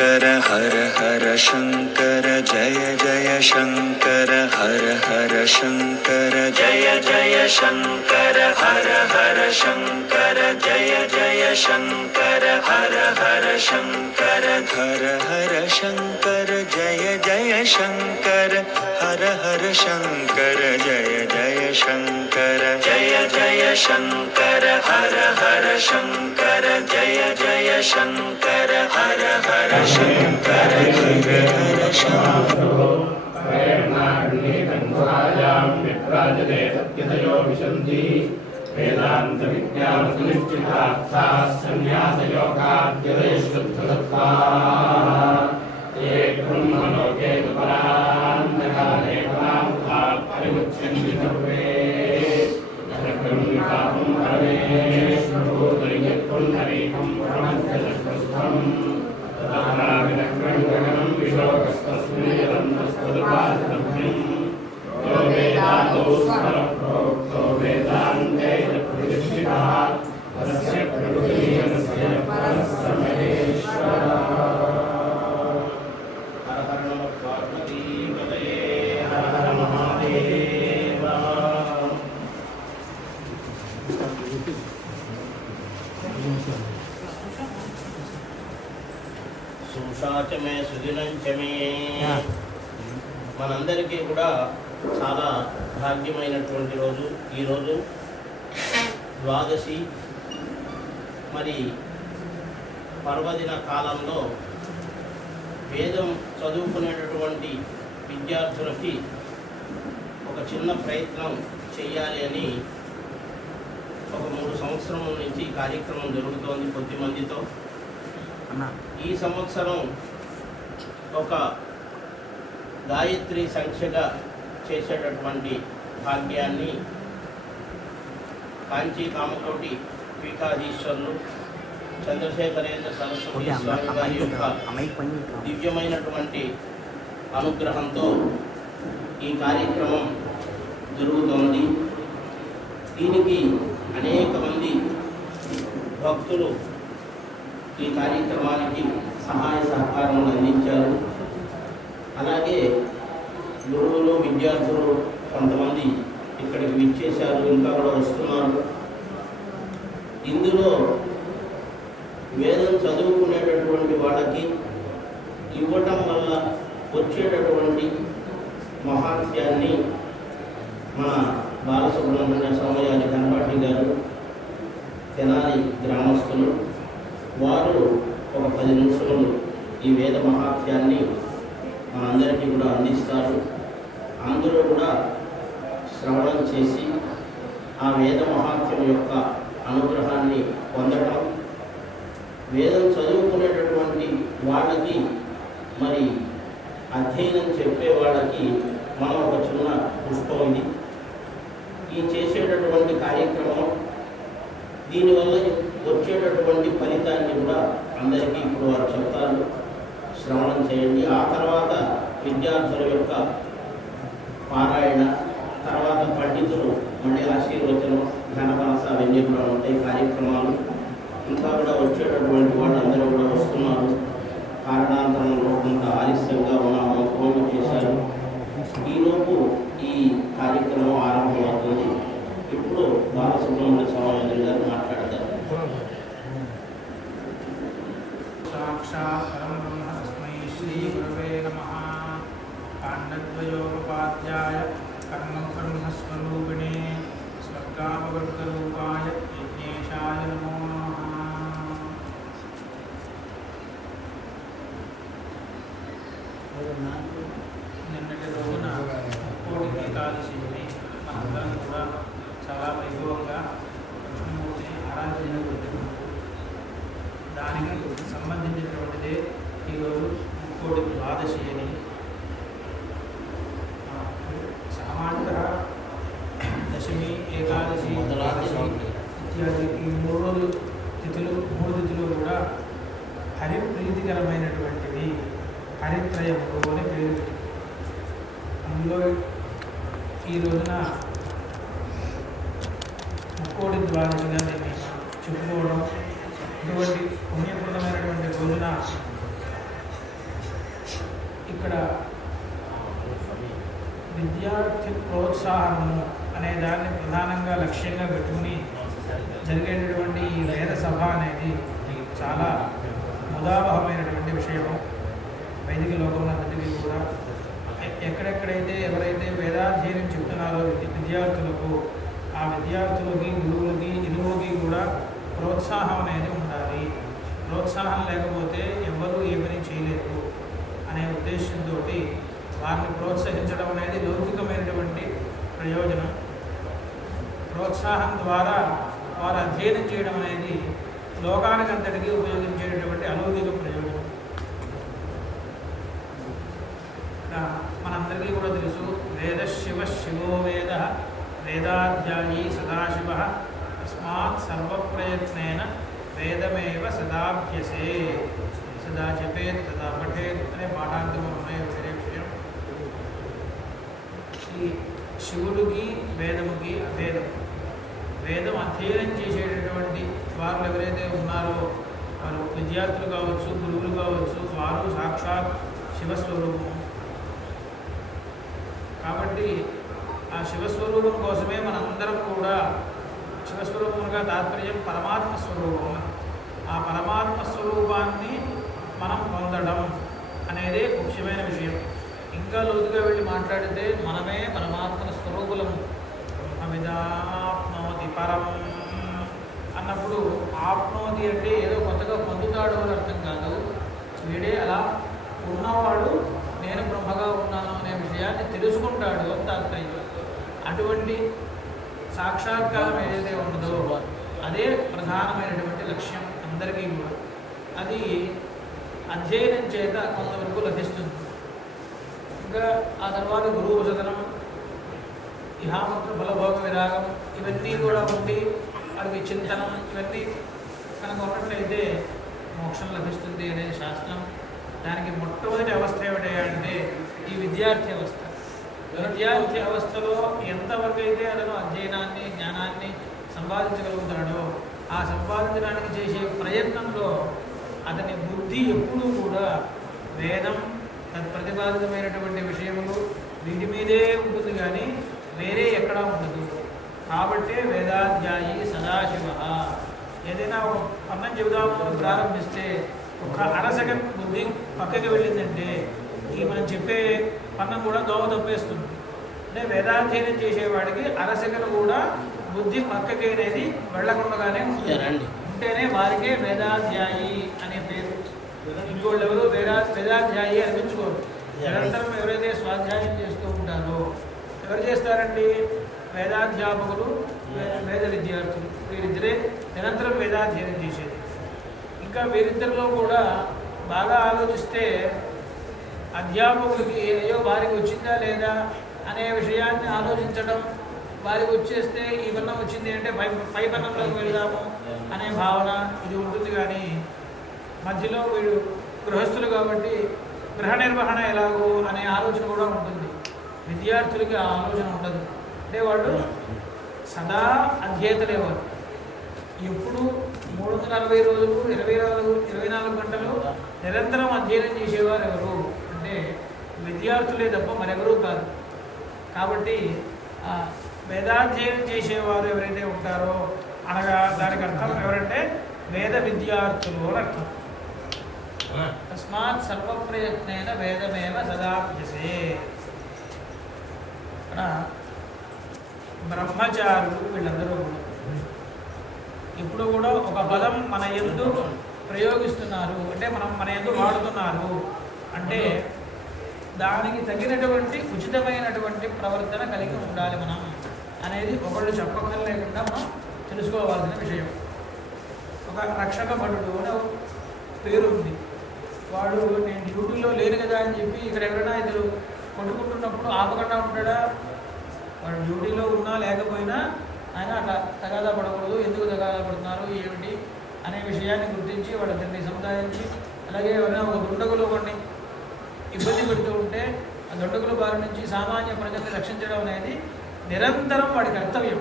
शंकर हर हर शंकर जय जय शंकर हर हर शंकर जय जय शंकर हर हर शंकर जय जय शंकर हर हर शंकर हर हर शंकर जय जय शंकर हर हर शंकर जय जय शंकर जय जय शंकर हर हर शंकर जय जय शंकर हर हर शंकर हर हर शंकर वेदांत विज्ञान सुनिश्चितार्था संन्यास योगाद्यते शुद्धसत्ता ये ब्रह्मलोके परान्नकाले परामुखात् परिमुच्यन्ति सर्वे ब्रह्मकामं परमेश्वरोदयत्पुण्डरीकं परमस्य चक्रस्थम् तथा विनक्रं विशोकस्तस्मिन्नन्तस्तदुपासितभ्यम् यो वेदादौ स्वरप्रोक्तो वेदान्ते प्रतिष्ठितः तस्य प्रकृतिः परस्य महेश्वरः हर हर नमः पार्वतीपतये हर हर महादेव సుషాచ మే సుదినంచ మే మనందరికీ కూడా చాలా భాగ్యమైనటువంటి రోజు ఈరోజు ద్వాదశి. మరి పర్వదిన కాలంలో వేదం చదువుకునేటటువంటి విద్యార్థులకి ఒక చిన్న ప్రయత్నం చేయాలి అని ఒక 3 సంవత్సరముల నుంచి కార్యక్రమం జరుగుతోంది కొద్ది మందితో. ఈ సంవత్సరం ఒక గాయత్రి సంఖ్యగా చేసేటటువంటి భాగ్యాన్ని కాంచీ కామకోటి పీఠాధీశ్వరులు చంద్రశేఖరేంద్ర సరస్వతి స్వామి గారి యొక్క దివ్యమైనటువంటి అనుగ్రహంతో ఈ కార్యక్రమం జరుగుతోంది. దీనికి అనేక మంది భక్తులు ఈ కార్యక్రమానికి సహాయ సహకారం అందించారు. అలాగే గురువులు విద్యార్థులు కొంతమంది ఇక్కడికి విచ్చేశారు, ఇంకా కూడా వస్తున్నారు. ఇందులో వేదం చదువుకునేటటువంటి వాళ్ళకి ఇవ్వటం వల్ల వచ్చేటటువంటి మహాత్యాన్ని మన బాలసుబ్రహ్మణ్య స్వామి కనపాటి గారు తెనాలి గ్రామస్తులు వారు ఒక 10 నిమిషములు ఈ వేద మహాత్యాన్ని మనందరికీ కూడా అందిస్తారు. అందరూ కూడా శ్రవణం చేసి ఆ వేద మహాత్యం యొక్క అనుగ్రహాన్ని పొందడం, వేదం చదువుకునేటటువంటి వాళ్ళకి మరి అధ్యయనం చెప్పే వాళ్ళకి మనం ఒక చిన్న పుష్పం ఇది. ఈ చేసేటటువంటి కార్యక్రమం దీనివల్ల వచ్చేటటువంటి ఫలితాన్ని కూడా అందరికీ ఇప్పుడు వారు చెప్తారు, శ్రవణం చేయండి. ఆ తర్వాత విద్యార్థుల యొక్క పారాయణ, తర్వాత పండితులు మళ్ళీ ఆశీర్వచనం, ఘనపరస అవన్నీ కూడా ఉంటాయి కార్యక్రమాలు. ఇంకా కూడా వచ్చేటటువంటి వాళ్ళందరూ కూడా వస్తున్నారు. కారణాంతరంలో కొంత ఆలస్యంగా ఉన్నాము, ఫోన్ చేశారు. ఈలోపు ఈ కార్యక్రమం ఆరంభమవుతుంది. ఇప్పుడు బాలసుబ్రహ్మణ్య స్వామి గారు మాట్లాడతారు. సాక్షాత్ పరం బ్రహ్మ తస్మై శ్రీ గురవే నమః. పాండద్వయోపాధ్యాయ కర్మస్వరూపిణే స్వర్గాపవర్గరూపాయ యజ్ఞేశాయ నమో నమః. నిన్నటి రోజున కోటి ఏకాదశిని మనందరం కూడా చాలా వైభవంగా విష్ణుమూర్తిని ఆరాధన జరుగుతుంది. దానికి సంబంధించినటువంటిదే ఈరోజు ముక్కోటి ద్వాదశి అని. సామాన్యంగా దశమి, ఏకాదశి, ఇత్యాది ఈ 3 తిథులు కూడా హరిప్రీతికరమైనటువంటివి, హరిత్రయములు అని పేరు. అందులో ఈ రోజున ముక్కోటి ద్వాదశిగా దీన్ని చెప్పుకోవడం, ఇటువంటి పుణ్యప్రదమైనటువంటి రోజున ఇక్కడ విద్యార్థి ప్రోత్సాహము అనే దాన్ని ప్రధానంగా లక్ష్యంగా పెట్టుకుని జరిగేటటువంటి ఈ వేద సభ అనేది చాలా ముదావహమైనటువంటి విషయము. వైదిక లోకములందరికీ కూడా ఎక్కడెక్కడైతే ఎవరైతే వేదాధ్యయనం చెప్తున్నారో విద్యార్థులకు, ఆ విద్యార్థులకి, గురువులకి, ఇరువుకి కూడా ప్రోత్సాహం అనేది ఉండాలి. ప్రోత్సాహం లేకపోతే ఎవరు ఏమని చేయలేరు అనే ఉద్దేశంతో వారిని ప్రోత్సహించడం అనేది లౌకికమైనటువంటి ప్రయోజనం. ప్రోత్సాహం ద్వారా వారు అధ్యయనం చేయడం అనేది లోకానికి అంతటికీ ఉపయోగించేటటువంటి అలౌకిక ప్రయోజనం. మనందరికీ కూడా తెలుసు, వేద శివ శివో వేద వేదాధ్యాయీ సదాశివ తస్మాత్ సర్వప్రయత్నేన వేదమేవ సదాభ్యసే సదా జపేత్ సదా పఠేత్ అనే పాఠాంతములు ఉన్నాయి. వేరే విషయం, ఈ శివుడికి వేదముకి అభేదం. వేదం అధ్యయనం చేసేటటువంటి వారు ఎవరైతే ఉన్నారో వారు విద్యార్థులు కావచ్చు, గురువులు కావచ్చు, వారు సాక్షాత్ శివస్వరూపం. కాబట్టి ఆ శివస్వరూపం కోసమే మనందరం కూడా, శివస్వరూపముగా తాత్పర్యం పరమాత్మ స్వరూపం. ఆ పరమాత్మ స్వరూపాన్ని మనం పొందడం అనేది ముఖ్యమైన విషయం. ఇంకా లోతుగా వెళ్ళి మాట్లాడితే మనమే పరమాత్మ స్వరూపులము. బ్రహ్మవిదాప్నోతి పరం అన్నప్పుడు ఆప్నోతి అంటే ఏదో కొత్తగా పొందుతాడు అని అర్థం కాదు. వీడే అలా ఉన్నవాడు నేను బ్రహ్మగా ఉన్నాను అనే విషయాన్ని తెలుసుకుంటాడు అని తాత్పర్యం. అటువంటి సాక్షాత్కారం ఏదైతే ఉన్నదో అదే ప్రధానమైనటువంటి లక్ష్యం అందరికీ కూడా. అది అధ్యయనం చేత కొంతవరకు లభిస్తుంది. ఇంకా ఆ తర్వాత గురువు సదనం, ఇహామంత్ర బలభోగ విరాగం ఇవన్నీ కూడా ఉండి వారికి చింతనం ఇవన్నీ కనుక ఉన్నట్లయితే మోక్షం లభిస్తుంది అనేది శాస్త్రం. దానికి మొట్టమొదటి అవస్థ ఏమిటంటే ఈ విద్యార్థి అవస్థ. విద్యార్థి అవస్థలో ఎంతవరకు అయితే అతను అధ్యయనాన్ని, జ్ఞానాన్ని సంపాదించగలుగుతాడో ఆ సంపాదించడానికి చేసే ప్రయత్నంలో అతని బుద్ధి ఎప్పుడూ కూడా వేదం, తత్ప్రతిపాదితమైనటువంటి విషయములు వీటి మీదే ఉంటుంది, కానీ వేరే ఎక్కడా ఉండదు. కాబట్టే వేదాధ్యాయి సదాశివ. ఏదైనా ఒక పన్నం చెబుదాము ప్రారంభిస్తే ఒక అరసెకండ్ బుద్ధి పక్కకి వెళ్ళిందంటే ఈ మనం చెప్పే పన్నం కూడా దోవ తప్పేస్తుంది. అంటే వేదాధ్యయనం చేసేవాడికి అరసెకండ్ కూడా బుద్ధి పక్కకి అనేది వెళ్ళకుండానే ఉంటేనే వారికే వేదాధ్యాయి అనే పేరు. ఇంకోళ్ళు ఎవరు వేదాధ్యాయి అనిపించుకోరు. నిరంతరం ఎవరైతే స్వాధ్యాయం చేస్తూ ఉంటారో, ఎవరు చేస్తారండి? వేదాధ్యాపకులు, వేద విద్యార్థులు, వీరిద్దరే నిరంతరం వేదాధ్యయనం చేసేది. ఇంకా వీరిద్దరిలో కూడా బాగా ఆలోచిస్తే అధ్యాపకులకి అయ్యో వారికి వచ్చిందా లేదా అనే విషయాన్ని ఆలోచించడం, వారికి వచ్చేస్తే ఈ పన్నం వచ్చింది అంటే పై పన్నంలోకి వెళ్దాము అనే భావన ఇది ఉంటుంది. కానీ మధ్యలో వీడు గృహస్థులు కాబట్టి గృహ నిర్వహణ ఎలాగో అనే ఆలోచన కూడా ఉంటుంది. విద్యార్థులకి ఆ ఆలోచన ఉండదు. అంటే వాళ్ళు సదా అధ్యయతలేవారు. ఎప్పుడు 360 రోజులు 24 గంటలు నిరంతరం అధ్యయనం చేసేవారు ఎవరు అంటే విద్యార్థులే తప్ప మరెవరూ కాదు. కాబట్టి వేదాధ్యయనం చేసేవారు ఎవరైతే ఉంటారో అనగా దానికి అర్థం ఎవరంటే వేద విద్యార్థులు అని అర్థం. తస్మాత్ సర్వప్రయత్నేన వేదమేవ సదాభ్యసే. బ్రహ్మచారులు వీళ్ళందరూ కూడా ఇప్పుడు కూడా ఒక పదం మన యందు ప్రయోగిస్తున్నారు అంటే మన యందు వాడుతున్నారు అంటే దానికి తగినటువంటి ఉచితమైనటువంటి ప్రవర్తన కలిగి ఉండాలి మనం అనేది ఒకళ్ళు చెప్పకం లేకుండా మనం తెలుసుకోవాల్సిన విషయం. ఒక రక్షక భటుడు అనే పేరు ఉంది. వాడు నేను డ్యూటీలో లేను కదా అని చెప్పి ఇక్కడ ఎవరైనా ఇద్దరు కొట్టుకుంటున్నప్పుడు ఆపకుండా ఉంటాడా? వాడు డ్యూటీలో ఉన్నా లేకపోయినా ఆయన అట్లా తగాదా పడకూడదు. ఎందుకు తగాదా పడుతున్నారు ఏమిటి అనే విషయాన్ని గుర్తించి వాళ్ళిద్దరిని సముదాయించి, అలాగే ఎవరైనా ఒక దుండగులు వాడిని ఇబ్బంది పెడుతూ ఉంటే ఆ దుండగుల బారి నుంచి సామాన్య ప్రజల్ని రక్షించడం అనేది నిరంతరం వాడి కర్తవ్యం.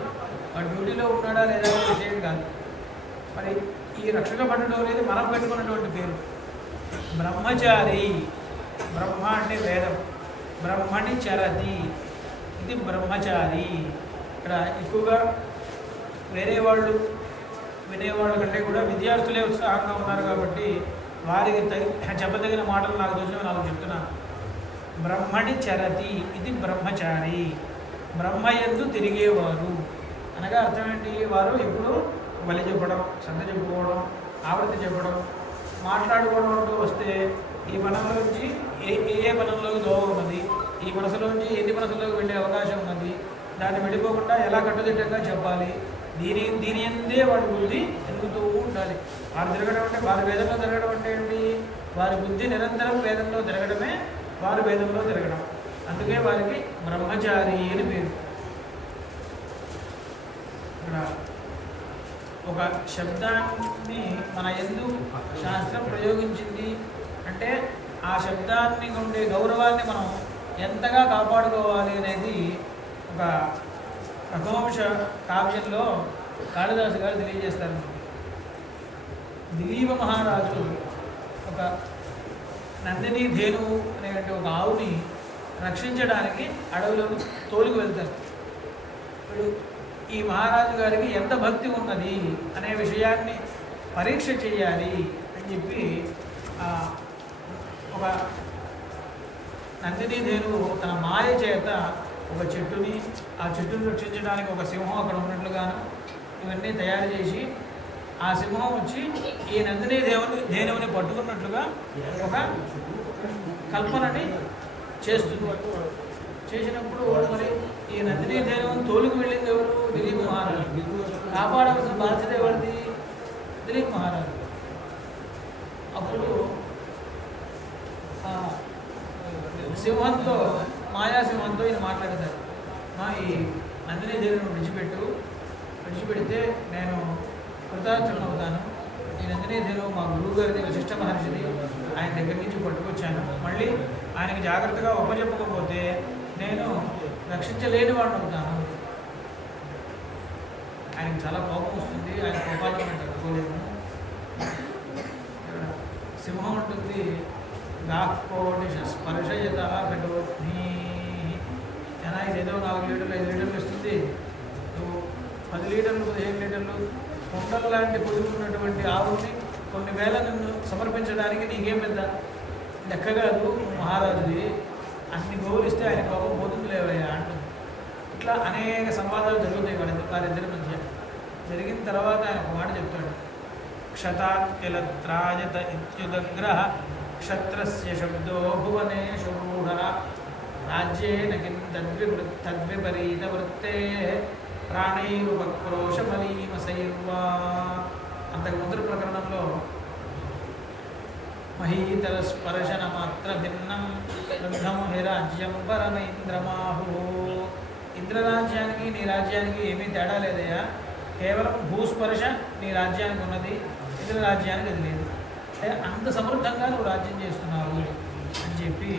వాడు డ్యూటీలో ఉన్నాడా లేదా అనే విషయం కాదు. మరి ఈ రక్షక భటుడు అనేది మనం పెట్టుకున్నటువంటి పేరు. బ్రహ్మచారి బ్రహ్మ అంటే వేదం. బ్రహ్మణి చరతి, ఇది బ్రహ్మచారి. ఇక్కడ ఎక్కువగా వేరే వాళ్ళు వినేవాళ్ళ కంటే కూడా విద్యార్థులే ఉత్సాహంగా ఉన్నారు కాబట్టి వారికి చెప్పదగిన మాటలు నాకు తోచినవి నాకు చెప్తున్నాను. బ్రహ్మణి చరతి, ఇది బ్రహ్మచారి. బ్రహ్మయందు తిరిగేవారు అనగా అర్థం ఏంటి? వారు ఎప్పుడు బలి చెప్పడం, శ్రద్ధ చెప్పుకోవడం, ఆవృత్తి చెప్పడం, మాట్లాడుకోవడం అంటూ వస్తే ఈ మనసులోంచి ఏ మనసులోకి దోవ ఉన్నది, ఈ మనసులోంచి ఎన్ని మనసులోకి వెళ్ళే అవకాశం ఉన్నది, దాన్ని వెళ్ళిపోకుండా ఎలా కట్టుదిట్టంగా చెప్పాలి, దీని ఎందే వాడి బుద్ధి ఎదుగుతూ ఉండాలి. వారు తిరగడం అంటే, వారి వేదంలో తిరగడం అంటే ఏంటి? వారి బుద్ధి నిరంతరం వేదంలో తిరగడమే వారు వేదంలో తిరగడం. అందుకే వారికి బ్రహ్మచారి అని పేరు. ఇక్కడ ఒక శబ్దాన్ని మన యందు శాస్త్రం ప్రయోగించింది అంటే ఆ శబ్దాన్ని ఉండే గౌరవాన్ని మనం ఎంతగా కాపాడుకోవాలి అనేది ఒక రఘువంశ కావ్యంలో కాళిదాసు గారు తెలియజేస్తారు. దిలీప మహారాజు ఒక నందిని ధేనువు అనేటువంటి ఒక ఆవుని రక్షించడానికి అడవిలో తోలుకు వెళ్తారు. ఇప్పుడు ఈ మహారాజు గారికి ఎంత భక్తి ఉన్నది అనే విషయాన్ని పరీక్ష చేయాలి అని చెప్పి ఒక నందిని ధేనువు తన మాయ చేత ఒక చెట్టుని, ఆ చెట్టును రక్షించడానికి ఒక సింహం అక్కడ ఉన్నట్లుగాను ఇవన్నీ తయారు చేసి ఆ సింహం వచ్చి ఈ నందిని ధేనువుని పట్టుకున్నట్లుగా ఒక కల్పనని చేస్తుంది. చేసినప్పుడు మరి ఈ నందిని ధేనువుని తోలుకు వెళ్ళింది ఎవరు? దిలీప్ మహారాజు. కాపాడవలసిన బాధ్యత ఎవరిది? దిలీప్ మహారాజు. అప్పుడు సింహంతో, మాయాసింహంతో ఈయన మాట్లాడతారు. ఈ నందిని ధేనువుని విడిచిపెడితే నేను కృతార్థులను అవుతాను. ఈ నందిని ధేనువు మా గురువు గారిది, వశిష్ఠ మహర్షిది, ఆయన దగ్గర నుంచి పట్టుకొచ్చాను. మళ్ళీ ఆయనకి జాగ్రత్తగా ఉపజెప్పకపోతే నేను రక్షించలేని వాడిని అవుతాను. ఆయనకి చాలా కోపం వస్తుంది. ఆయన కోపాలను నేను తట్టుకోలేము. సింహం ఉంటుంది, గాకోటి స్పర్శయత ఘటోత్ని. అయినా ఇదేదో 4 లీటర్లు 5 లీటర్లు ఇస్తుంది, నువ్వు 10 లీటర్లు 15 లీటర్లు కుండల లాంటి పొదుగున్నటువంటి ఆవుని కొన్ని వేల నిన్ను సమర్పించడానికి నీకేం పెద్ద లెక్క కాదు మహారాజుది, అన్ని గౌరవిస్తే ఆయన కోపం పోతుంది లేవయ్యా అంటుంది. ఇట్లా అనేక సంవాదాలు జరుగుతాయి వారిద్దరి మధ్య. జరిగిన తర్వాత ఆయన ఒక మాట చెప్తాడు. క్షతాత్యలత్రాయత ఇత్యుదగ్రహ క్షత్రస్య శబ్దో భువనేషు రూఢ రాజ్యేన కిం తద్విపరీత వృత్తే ప్రాణైరుపక్రోశమలీమసైర్వా. అంతకు ముందు ప్రకరణంలో మహీతర స్పర్శన మాత్ర భిన్నం వృద్ధం హి రాజ్యం పరమైంద్రమాహు. ఇంద్రరాజ్యానికి నీ రాజ్యానికి ఏమీ తేడా లేదయ్యా, కేవలం భూస్పర్శ నీ రాజ్యానికి ఉన్నది, ఇంద్రరాజ్యానికి అది లేదు. అంటే అంత సమృద్ధంగా నువ్వు రాజ్యం చేస్తున్నావు అని చెప్పి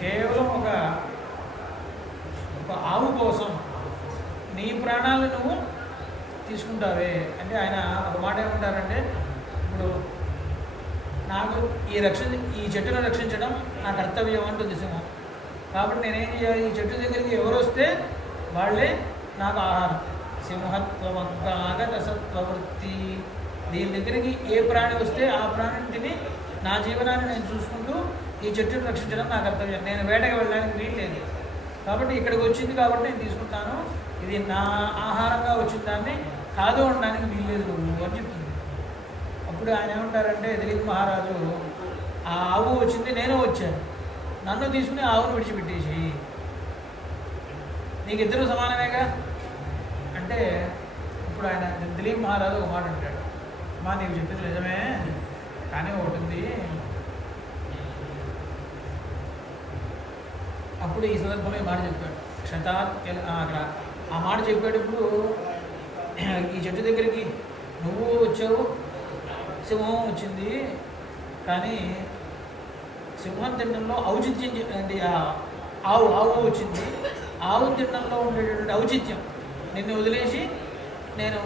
కేవలం ఒక ఆవు కోసం నీ ప్రాణాలను నువ్వు తీసుకుంటావే అంటే ఆయన ఒక మాట ఏమంటారంటే, ఇప్పుడు నాకు ఈ చెట్టును రక్షించడం నా కర్తవ్యం అంటుంది సింహం. కాబట్టి నేనేం చేయాలి? ఈ చెట్టు దగ్గరికి ఎవరు వస్తే వాళ్ళే నాకు ఆహారం. సింహత్వమగ్గాగత సత్వవృత్తి. దీని దగ్గరికి ఏ ప్రాణి వస్తే ఆ ప్రాణిని నా జీవనాన్ని నేను చూసుకుంటూ ఈ చెట్టును రక్షించడం నా కర్తవ్యం. నేను వేటకి వెళ్ళడానికి వీలు లేదు కాబట్టి ఇక్కడికి వచ్చింది కాబట్టి నేను తీసుకుంటాను. ఇది నా ఆహారంగా వచ్చిన దాన్ని కాదు అనడానికి వీల్లేదు నువ్వు అని చెప్తుంది. అప్పుడు ఆయన ఏమంటారంటే, దిలీప్ మహారాజు, ఆ ఆవు వచ్చింది, నేను వచ్చాను, నన్ను తీసుకుని ఆవును విడిచిపెట్టేసి నీకు ఇద్దరు సమానమేగా అంటే, ఇప్పుడు ఆయన దిలీప్ మహారాజు ఒక మాట అంటాడు. నీకు చెప్పింది నిజమే, కానీ ఒకటి ఉంది. అప్పుడు ఈ సందర్భంలో ఈ మాట చెప్పాడు. అక్కడ ఆ మాట చెప్పేటప్పుడు ఈ చెట్టు దగ్గరికి నువ్వు వచ్చావు, సింహం వచ్చింది, కానీ సింహం తినడంలో ఔచిత్యం అంటే ఆవు వచ్చింది, ఆవు తినడంలో ఉండేటటువంటి ఔచిత్యం నిన్ను వదిలేసి నేను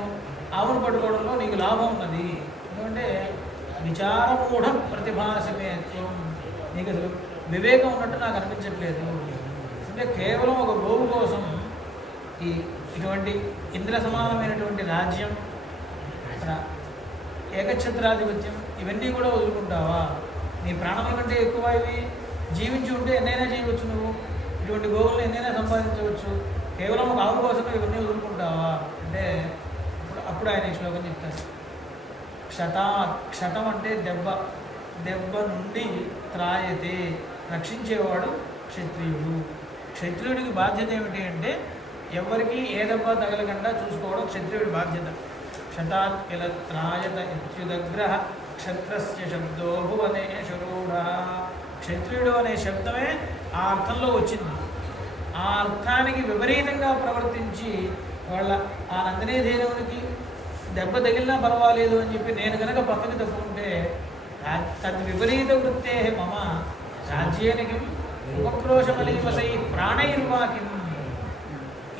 ఆవును పట్టుకోవడంలో నీకు లాభం ఉన్నది. ఎందుకంటే విచారమూఢ ప్రతిభాసమేత్వం నీకు అసలు వివేకం ఉన్నట్టు నాకు అనిపించట్లేదు. అంటే కేవలం ఒక గోవు కోసం ఇటువంటి ఇంద్ర సమానమైనటువంటి రాజ్యం, ఏకఛత్రాధిపత్యం ఇవన్నీ కూడా వదులుకుంటావా? నీ ప్రాణముల కంటే ఎక్కువ ఇవి జీవించి ఉంటే ఎన్నైనా చేయవచ్చు, నువ్వు ఇటువంటి గోవులను ఎన్నైనా సంపాదించవచ్చు, కేవలం ఒక ఆవు కోసం ఇవన్నీ వదులుకుంటావా అంటే అప్పుడు ఆయన ఈ శ్లోకం చెప్తారు. క్షతం అంటే దెబ్బ నుండి త్రాయతే, రక్షించేవాడు క్షత్రియుడు. క్షత్రియుడికి బాధ్యత ఏమిటి అంటే ఎవరికి ఏ దెబ్బ తగలకుండా చూసుకోవడం క్షత్రియుడి బాధ్యత. క్షతాత్ కిల త్రాయత ఇత్యుదగ్రహ క్షత్రస్య శబ్దో భువనే శరూఢ. క్షత్రియుడు అనే శబ్దమే ఆ అర్థంలో వచ్చింది. ఆ అర్థానికి విపరీతంగా ప్రవర్తించి వాళ్ళ ఆ నందినీ దేవునికి దెబ్బ తగిలినా పర్వాలేదు అని చెప్పి నేను కనుక పక్కకి తప్పుకుంటే తద్ విపరీత వృత్తే మమ రాజ్యేనకిం ఉపక్రోశమలీవసై ప్రాణైర్వాకిం.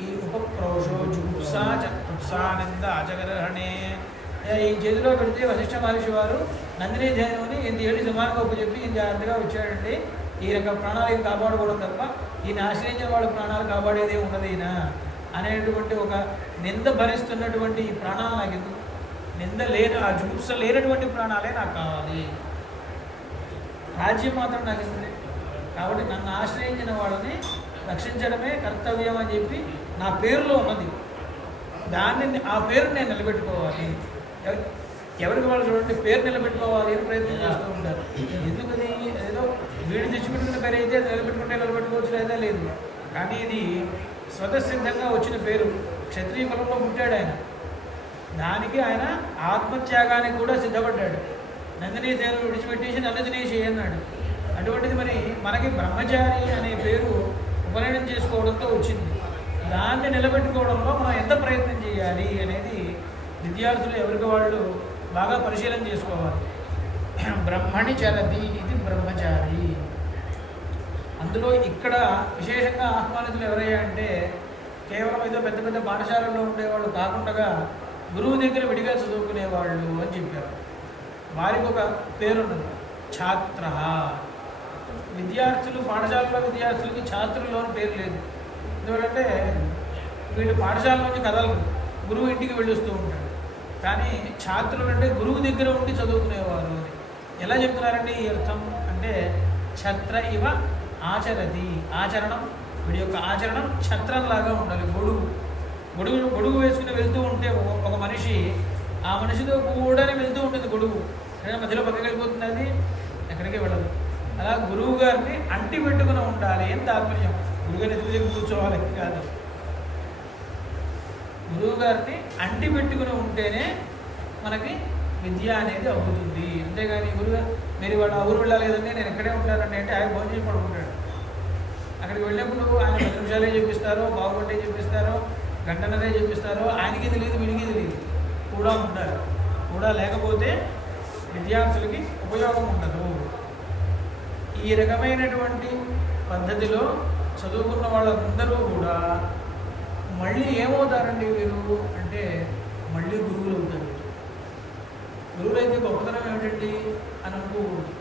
ఈ ఉపక్రోశో జుగుప్సా ఉత్సానంద అజగరహణే. ఈ చేతిలో పెడితే వశిష్ఠ మహర్షి వారు నందినీ ధ్యానుని 8 ఏళ్ళు సుమారుగా ఉపచెప్పి ఈయన జాగ్రత్తగా వచ్చాడండి. ఈ రకం ప్రాణాలు కాపాడుకోవడం తప్ప ఈయన ఆశ్రయించిన వాళ్ళ ప్రాణాలు కాపాడేదే ఉండదు ఈయన అనేటువంటి ఒక నింద భరిస్తున్నటువంటి ఈ ప్రాణాలు నాకు ఎందుకు, నింద లేని ఆ జుగుప్స లేనటువంటి ప్రాణాలే నాకు కావాలి, రాజ్యం మాత్రం నాకు ఎందుకు. కాబట్టి నన్ను ఆశ్రయించిన వాళ్ళని రక్షించడమే కర్తవ్యం అని చెప్పి నా పేరులో ఉన్నది, దాన్ని ఆ పేరుని నేను నిలబెట్టుకోవాలి. ఎవరికి వాళ్ళు చూడండి పేరు నిలబెట్టుకోవాలి అని ప్రయత్నం చేస్తూ ఉంటారు. ఎందుకని ఏదో వీడు తెచ్చిపెట్టుకున్న పేరు అయితే నిలబెట్టుకుంటే నిలబెట్టుకోవచ్చు లేదా లేదు, కానీ ఇది స్వతసిద్ధంగా వచ్చిన పేరు. క్షత్రియ కులంలో పుట్టాడు ఆయన, దానికి ఆయన ఆత్మత్యాగానికి కూడా సిద్ధపడ్డాడు. నందినీ దేవుని విడిచిపెట్టేసి నన్ను తినేసి అన్నాడు. అటువంటిది మరి మనకి బ్రహ్మచారి అనే పేరు ఉపనయనం చేసుకోవడంతో వచ్చింది. దాన్ని నిలబెట్టుకోవడంలో మనం ఎంత ప్రయత్నం చేయాలి అనేది విద్యార్థులు ఎవరికి వాళ్ళు బాగా పరిశీలన చేసుకోవాలి. బ్రహ్మణి చరతి ఇది బ్రహ్మచారి. అందులో ఇక్కడ విశేషంగా ఆహ్వానితులు ఎవరయ్యా అంటే కేవలం ఏదో పెద్ద పెద్ద పాఠశాలల్లో ఉండేవాళ్ళు కాకుండా గురువు దగ్గర విడిగా చదువుకునేవాళ్ళు అని చెప్పారు. వారికి ఒక పేరున్నది ఛాత్ర. విద్యార్థులు పాఠశాలలో విద్యార్థులకి ఛాత్రుల్లోని పేరు లేదు. ఎందుకంటే వీళ్ళు పాఠశాలలోంచి కదలరు, గురువు ఇంటికి వెళ్ళొస్తూ ఉంటాడు. కానీ ఛాత్రులు అంటే గురువు దగ్గర ఉండి చదువుకునేవారు అని ఎలా చెప్తున్నారండి ఈ అర్థం అంటే ఛత్ర ఇవ ఆచరతి. ఆచరణం, వీడి యొక్క ఆచరణం ఛత్రంలాగా ఉండాలి. గొడుగు వేసుకుని వెళ్తూ ఉంటే ఒక మనిషి ఆ మనిషితో కూడానే వెళ్తూ ఉంటుంది గొడుగు, కానీ మధ్యలో పక్కకి వెళ్ళిపోతుంది, అది ఎక్కడికి వెళ్ళదు. అలా గురువు గారిని అంటి పెట్టుకుని ఉండాలి అని తాత్పర్యం. గురువుగారిని ఎదురు దగ్గర కూర్చోవాలి కాదు, గురువు గారిని అంటి పెట్టుకుని ఉంటేనే మనకి విద్య అనేది అవుతుంది. అంతేగాని గురువుగారు మీరు వాడు ఆ ఊరు వెళ్ళాలి కదండి నేను ఎక్కడే ఉంటానండి అంటే ఆయన భోజనం చేసి పడుకుంటాడు. అక్కడికి వెళ్ళినప్పుడు ఆయన 10 నిమిషాలే చెప్పిస్తారో, బాగుంటే చెప్పిస్తారో, గంటన్నదే చెప్పిస్తారో ఆయనకి తెలియదు, వీడికి తెలియదు. కూడా ఉండాలి. కూడా లేకపోతే విద్యార్థులకి ఉపయోగం ఉండదు. ఈ రకమైనటువంటి పద్ధతిలో చదువుకున్న వాళ్ళందరూ కూడా మళ్ళీ ఏమవుతారండి వీరు అంటే మళ్ళీ గురువులు అవుతారు. గురువులైతే గొప్పతనం ఏమిటండి అని అనుకోకూడదు.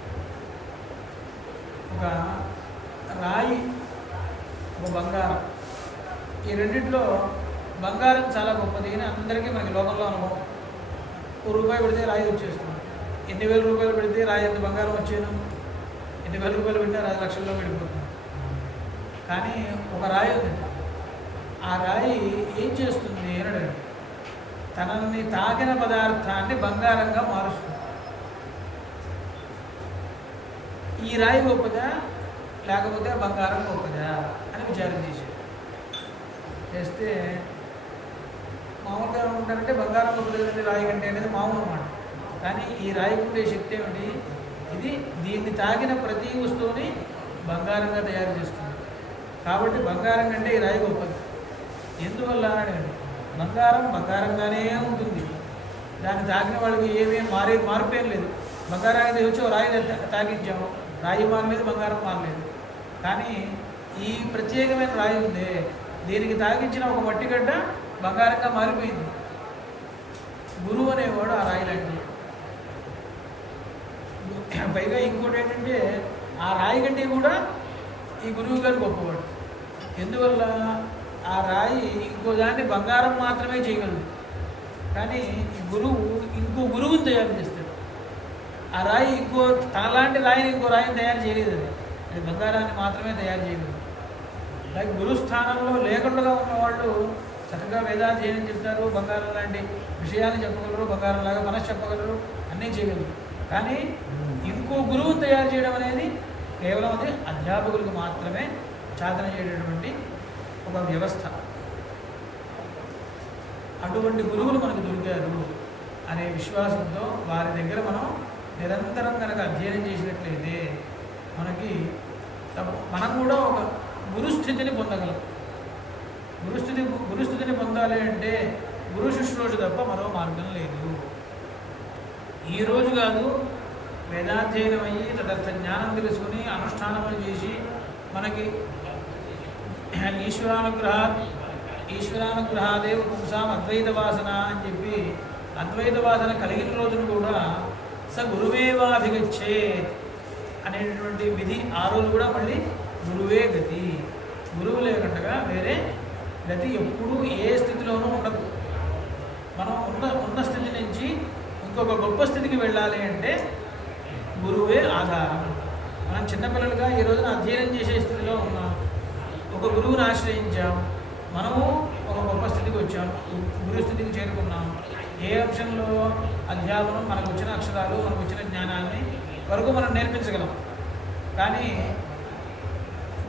ఒక రాయి, ఒక బంగారం, ఈ రెండింటిలో బంగారం చాలా గొప్పది అని అందరికీ మనకి లోకంలో అనుభవం. ₹1 పెడితే రాయి వచ్చేస్తుంది. ఎన్ని వేల రూపాయలు పెడితే రాయి ఎంత బంగారం వచ్చేను, ఎన్ని వేల రూపాయలు పెట్టినా రాయి లక్షల్లో వెళ్ళిపోతుంది. కానీ ఒక రాయి ఉంది, ఆ రాయి ఏం చేస్తుంది అని అడగండి, తనని తాకిన పదార్థాన్ని బంగారంగా మారుస్తుంది. ఈ రాయి గొప్పదా లేకపోతే బంగారం గొప్పదా అని విచారం చేస్తే మామూలుగా ఏమంటారంటే బంగారం గొప్పది రాయి కంటే అనేది మామూలు మాట. కానీ ఈ రాయికి ఉండే శక్తి ఏమిటి, ఇది దీన్ని తాకిన ప్రతి వస్తువుని బంగారంగా తయారు చేస్తుంది. కాబట్టి బంగారం కంటే ఈ రాయి గొప్పది. ఎందువల్ల అడగండి, బంగారం బంగారంగానే ఉంటుంది, దాన్ని తాకిన వాళ్ళకి ఏమేమి మార్పేం లేదు. బంగారానికి వచ్చి రాయి తాకించాము, రాయి మారలేదు, బంగారం మారలేదు. కానీ ఈ ప్రత్యేకమైన రాయి ఉందే, దీనికి తాకించిన ఒక మట్టిగడ్డ బంగారంగా మారిపోయింది. గురువు అనేవాడు ఆ రాయి లాంటి. పైగా ఇంకోటి ఏంటంటే ఆ రాయి కంటే కూడా ఈ గురువు గారు గొప్పవాడు. ఎందువల్ల ఆ రాయి ఇంకో దాన్ని బంగారం మాత్రమే చేయగలదు, కానీ ఈ గురువు ఇంకో గురువుని తయారు చేస్తాడు. ఆ రాయి ఇంకో తనలాంటి రాయిని ఇంకో రాయిని తయారు చేయలేదు, అది బంగారాన్ని మాత్రమే తయారు చేయగలదు. అలాగే గురుస్థానంలో లేకుండా ఉన్నవాళ్ళు చక్కగా వేదాధ్యయనం చెప్తారు, బంగారం లాంటి విషయాన్ని చెప్పగలరు, బంగారంలాగా మనసు చెప్పగలరు, అన్నీ చేయగలరు. కానీ ఇంకో గురువుని తయారు చేయడం అనేది కేవలం అది అధ్యాపకులకు మాత్రమే చాతన చేయటటువంటి ఒక వ్యవస్థ. అటువంటి గురువులు మనకు దొరికారు అనే విశ్వాసంతో వారి దగ్గర మనం నిరంతరం కనుక అధ్యయనం చేసినట్లయితే మనం కూడా ఒక గురుస్థితిని పొందగలం. గురుస్థితిని పొందాలి అంటే గురు శుశ్రూష తప్ప మరో మార్గం లేదు. ఈరోజు కాదు, వేదాధ్యయనం అయ్యి తదర్థ జ్ఞానం తెలుసుకుని అనుష్ఠానములు చేసి మనకి ఈశ్వరానుగ్రహాదేవ పుంసాం అద్వైత వాసన అని చెప్పి అద్వైత వాసన కలిగిన రోజును కూడా స గురువేవాభిగచ్చేత్ అనేటటువంటి విధి ఆ రోజు కూడా మళ్ళీ గురువే గతి. గురువు లేకుండా వేరే గతి ఎప్పుడూ ఏ స్థితిలోనూ ఉండదు. మనం ఉన్న స్థితి నుంచి ఇంకొక గొప్ప స్థితికి వెళ్ళాలి అంటే గురువే ఆధారం. మనం చిన్నపిల్లలుగా ఈ రోజున అధ్యయనం చేసే స్థితిలో ఉన్నాం, ఒక గురువుని ఆశ్రయించాం, మనము ఒక గొప్ప స్థితికి వచ్చాం, గురు స్థితికి చేరుకున్నాం. ఏ అంశంలో అధ్యాపనం మనకు వచ్చిన అక్షరాలు, మనకు వచ్చిన జ్ఞానాన్ని వరకు మనం నేర్పించగలం. కానీ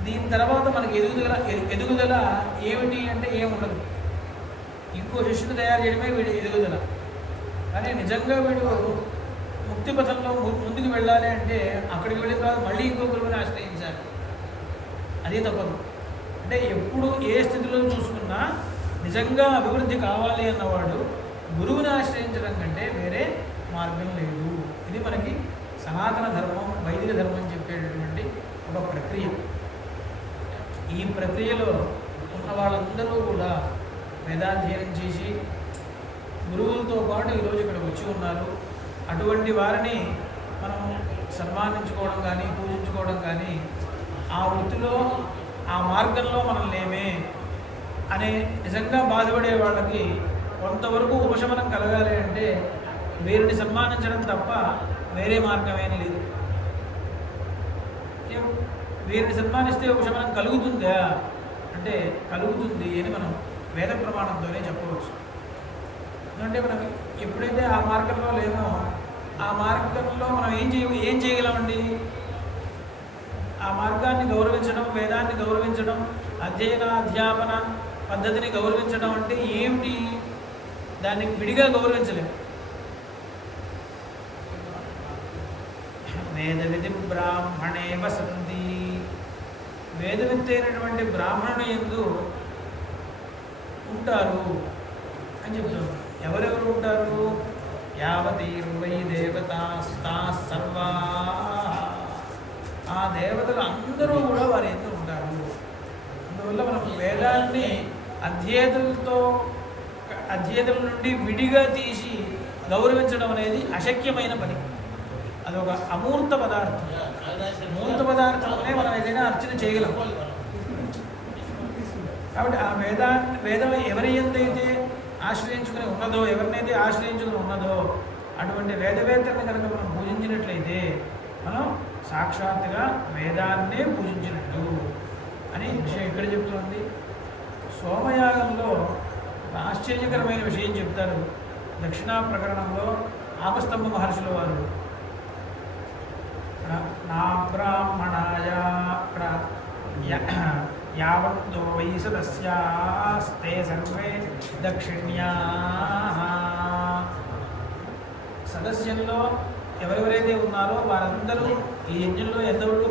దీని తర్వాత మనకి ఎదుగుదల ఏమిటి అంటే ఏముండదు. ఇంకో శిష్యుని తయారు చేయడమే వీడి ఎదుగుదల. కానీ నిజంగా వీడు ముక్తి పథంలో ముందుకు వెళ్ళాలి అంటే అక్కడికి వెళ్ళిన తర్వాత మళ్ళీ ఇంకో గురువుని ఆశ్రయించాలి. అది తప్పదు. అంటే ఎప్పుడు ఏ స్థితిలో చూసుకున్నా నిజంగా అభివృద్ధి కావాలి అన్నవాడు గురువుని ఆశ్రయించడం కంటే వేరే మార్గం లేదు. ఇది మనకి సనాతన ధర్మం, వైదిక ధర్మం చెప్పేటటువంటి ఒక ప్రక్రియ. ఈ ప్రక్రియలో ఉన్న వాళ్ళందరూ కూడా వేదాధ్యయనం చేసి గురువులతో పాటు ఈరోజు ఇక్కడికి వచ్చి ఉన్నారు. అటువంటి వారిని మనం సన్మానించుకోవడం కానీ పూజించుకోవడం కానీ, ఆ వృత్తిలో ఆ మార్గంలో మనం లేమే అనే నిజంగా బాధపడే వాళ్ళకి కొంతవరకు ఉపశమనం కలగాలి అంటే వీరిని సన్మానించడం తప్ప వేరే మార్గమేం లేదు. వీరిని సన్మానిస్తే ఉపశమనం కలుగుతుందా అంటే కలుగుతుంది అని మనం వేద ప్రమాణంతోనే చెప్పవచ్చు. ఎందుకంటే మనం ఎప్పుడైతే ఆ మార్గంలో లేమో ఆ మార్గంలో మనం ఏం చేయగలమండి? ఆ మార్గాన్ని గౌరవించడం, వేదాన్ని గౌరవించడం, అధ్యాపన పద్ధతిని గౌరవించడం అంటే ఏమిటి? దాన్ని విడిగా గౌరవించలేము. వేదవిధి బ్రాహ్మణే వసంతి, వేదవిత్ అయినటువంటి బ్రాహ్మణుని యందు ఉంటారు అని చెప్తారు. ఎవరెవరు ఉంటారు? యావతీర్వై దేవతాస్తా సర్వా, ఆ దేవతలు అందరూ కూడా వారి యందు ఉంటారు. అందువల్ల మనం వేదాన్ని అధ్యేతల నుండి విడిగా తీసి గౌరవించడం అనేది అశక్యమైన పని. అదొక అమూర్త పదార్థం. మూర్త పదార్థంలోనే మనం ఏదైనా అర్చన చేయగలం. కాబట్టి ఆ వేదం ఎవరి ఎంతైతే ఆశ్రయించుకుని ఉన్నదో, ఎవరినైతే ఆశ్రయించుకుని ఉన్నదో అటువంటి వేదవేత్తల్ని కనుక మనం పూజించినట్లయితే మనం సాక్షాత్తుగా వేదాన్నే పూజించినట్లు అని విషయం ఇక్కడ చెప్తోంది. సోమయాగంలో ఆశ్చర్యకరమైన విషయం చెప్తారు. దక్షిణా ప్రకరణంలో ఆపస్తంభ మహర్షుల వారు నా బ్రాహ్మణాయ యావత్తో వైసదస్యాస్తే సర్వే దక్షిణ్యా, సదస్యంలో ఎవరెవరైతే ఉన్నారో వారందరూ ఈ యజ్ఞంలో ఎంతవరకు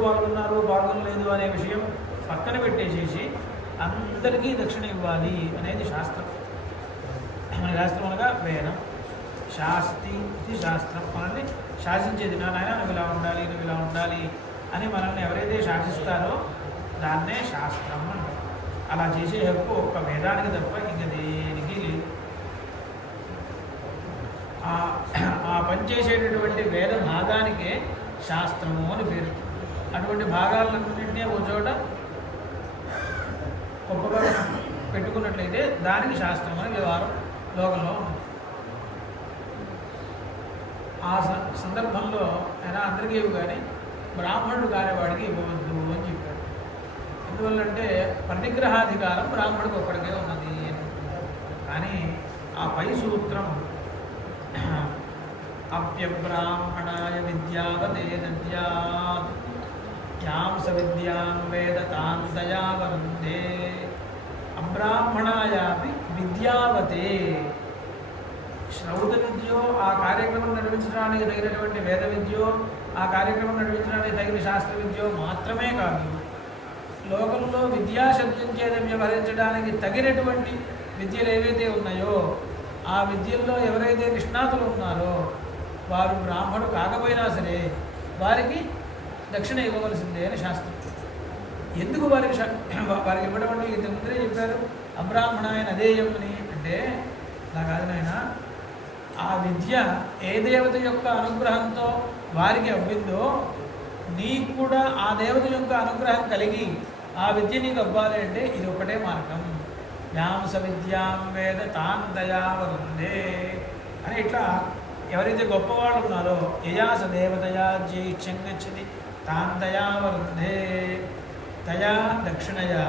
పాల్గొనలేదు అనే విషయం పక్కన పెట్టేసేసి అందరికీ దక్షిణ ఇవ్వాలి అనేది శాస్త్రం. మన శాస్త్రం అనగా వేదం. శాస్తి ఇది శాస్త్రం. మనల్ని శాసించేది, నాయన నువ్వు ఇలా ఉండాలి, నువ్వు ఇలా ఉండాలి అని మనల్ని ఎవరైతే శాసిస్తారో దాన్నే శాస్త్రం అంటారు. అలా చేసే హక్కు ఒక్క వేదానికి తప్ప ఇంకా దేనికి లేదు. ఆ పనిచేసేటటువంటి వేద భాగానికే శాస్త్రము అని పేరు. అటువంటి భాగాలన్నింటినీ ఒక చోట గొప్పగా పెట్టుకున్నట్లయితే దానికి శాస్త్రం అనే వ్యవహారం లోకంలో ఉంది. ఆ సందర్భంలో ఆయన అందరికీ ఇవి కానీ బ్రాహ్మణుడు కానివాడికి ఇవ్వవద్దు అని చెప్పాడు. ఎందువల్లంటే పరిగ్రహాధికారం బ్రాహ్మణుడికి ఒక్కడికే ఉన్నది. కానీ ఆ పై సూత్రం అప్యబ్రాహ్మణాయ విద్యావదే దద్యాత్ యాం స విద్యాం వేద తాం తయా వరుందే. అబ్రాహ్మణాయాపి విద్యావతే, శ్రౌత విద్యో ఆ కార్యక్రమం నిర్వహించడానికి తగినటువంటి వేద విద్యో ఆ కార్యక్రమం నిర్వహించడానికి తగిన శాస్త్ర విద్యో మాత్రమే కాదు, లోకంలో విద్యాశబ్దం చేత వ్యవహరించడానికి తగినటువంటి విద్యలు ఏవైతే ఉన్నాయో ఆ విద్యల్లో ఎవరైతే నిష్ణాతులు ఉన్నారో వారు బ్రాహ్మణుడు కాకపోయినా సరే వారికి దక్షిణ ఇవ్వవలసిందే అని శాస్త్రం. ఎందుకు వారికి ఇవ్వడం అంటే ఇంత ముందరే చెప్పారు అబ్రాహ్మణాయ నదేయం అని. అంటే అలా కాదు నాయన, ఆ విద్య ఏ దేవత యొక్క అనుగ్రహంతో వారికి అవ్విందో నీకు కూడా ఆ దేవత యొక్క అనుగ్రహం కలిగి ఆ విద్య నీకు అవ్వాలి అంటే ఇది ఒకటే మార్గం. యాం స విద్యాం వేద తాం దయా వరుందే అని. ఇట్లా ఎవరైతే గొప్పవాళ్ళు ఉన్నారో యయా స దేవతయా జైష్యం గచ్చతి తాం దయా వరుందే. తయా దక్షిణయా,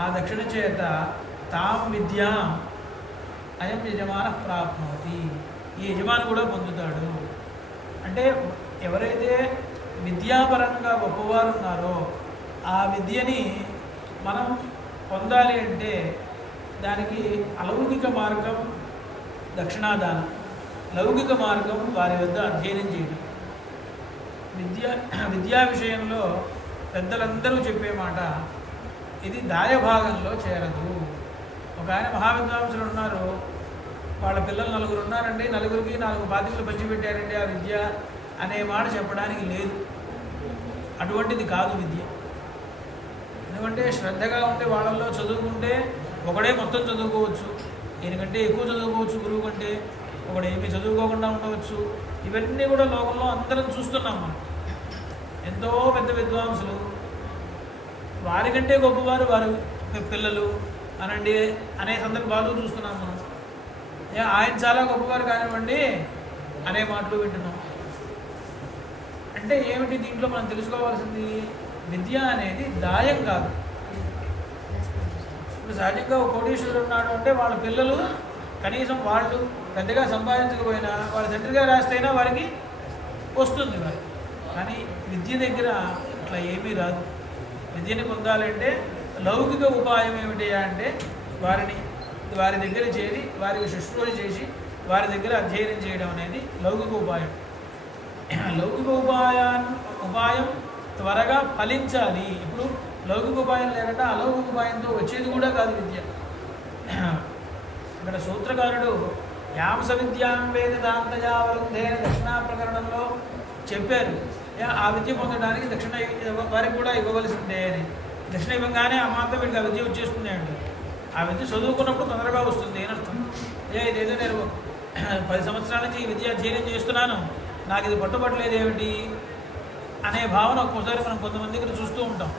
ఆ దక్షిణ చేత తాం విద్యాం అయం యజమాన ప్రాప్నోతి, ఈ యజమాని కూడా పొందుతాడు. అంటే ఎవరైతే విద్యాపరంగా గొప్పవారు ఉన్నారో ఆ విద్యని మనం పొందాలి అంటే దానికి అలౌకిక మార్గం దక్షిణాదానం, లౌకిక మార్గం వారి వద్ద అధ్యయనం చేయడం. విద్యా విషయంలో పెద్దలందరూ చెప్పే మాట ఇది దాయభాగంలో చేరదు. ఒక ఆయన మహావిద్వాంసులు ఉన్నారు, వాళ్ళ పిల్లలు 4 ఉన్నారండి, 4కి 4 బాధ్యతలు పంచిపెట్టారండి, ఆ విద్య అనే మాట చెప్పడానికి లేదు. అటువంటిది కాదు విద్య. ఎందుకంటే శ్రద్ధగా ఉండే వాళ్ళల్లో చదువుకుంటే ఒకడే మొత్తం చదువుకోవచ్చు, దీనికంటే ఎక్కువ చదువుకోవచ్చు గురువు కంటే, ఒకడు ఏమీ చదువుకోకుండా ఉండవచ్చు. ఇవన్నీ కూడా లోకంలో అందరం చూస్తున్నాం మనం. ఎంతో పెద్ద విద్వాంసులు, వారికంటే గొప్పవారు వారు పిల్లలు అనండి అనే సందర్భాలు చూస్తున్నాం మనం. ఆయన చాలా గొప్పవారు కానివ్వండి అనే మాటలు వింటున్నాం. అంటే ఏమిటి దీంట్లో మనం తెలుసుకోవాల్సింది? విద్య అనేది దాయం కాదు. ఇప్పుడు సహజంగా ఒక కోటీశ్వరుడు ఉన్నాడు అంటే వాళ్ళ పిల్లలు కనీసం వాళ్ళు పెద్దగా సంపాదించకపోయినా వాళ్ళ తండ్రిగా రాస్తైనా వారికి వస్తుంది వారికి. కానీ విద్య దగ్గర అట్లా ఏమీ రాదు. విద్యని పొందాలంటే లౌకిక ఉపాయం ఏమిటి అంటే వారి దగ్గర చేరి వారికి శుశ్రూష చేసి వారి దగ్గర అధ్యయనం చేయడం అనేది లౌకిక ఉపాయం. లౌకిక ఉపాయం త్వరగా ఫలించాలి. ఇప్పుడు లౌకిక ఉపాయం లేకుండా అలౌకిక ఉపాయంతో వచ్చేది కూడా కాదు విద్య. ఇక్కడ సూత్రకారుడు యాంస విద్యాం వేద దాంతయా వరుంధే దక్షిణా ప్రకరణంలో చెప్పారు. ఆ విద్య పొందడానికి దక్షిణ వారికి కూడా ఇవ్వవలసిందే అని. దక్షిణ ఇవ్వగానే ఆ మాత్రం వీడికి ఆ విద్య వచ్చేస్తుంది అంటే ఆ విద్య చదువుకున్నప్పుడు తొందరగా వస్తుంది అని అర్థం. ఇదేదో నేను 10 సంవత్సరాల నుంచి ఈ విద్య అధ్యయనం చేస్తున్నాను, నాకు ఇది పట్టుబట్టలేదు ఏమిటి అనే భావన ఒక్కోసారి మనం కొంతమంది దగ్గర చూస్తూ ఉంటాం.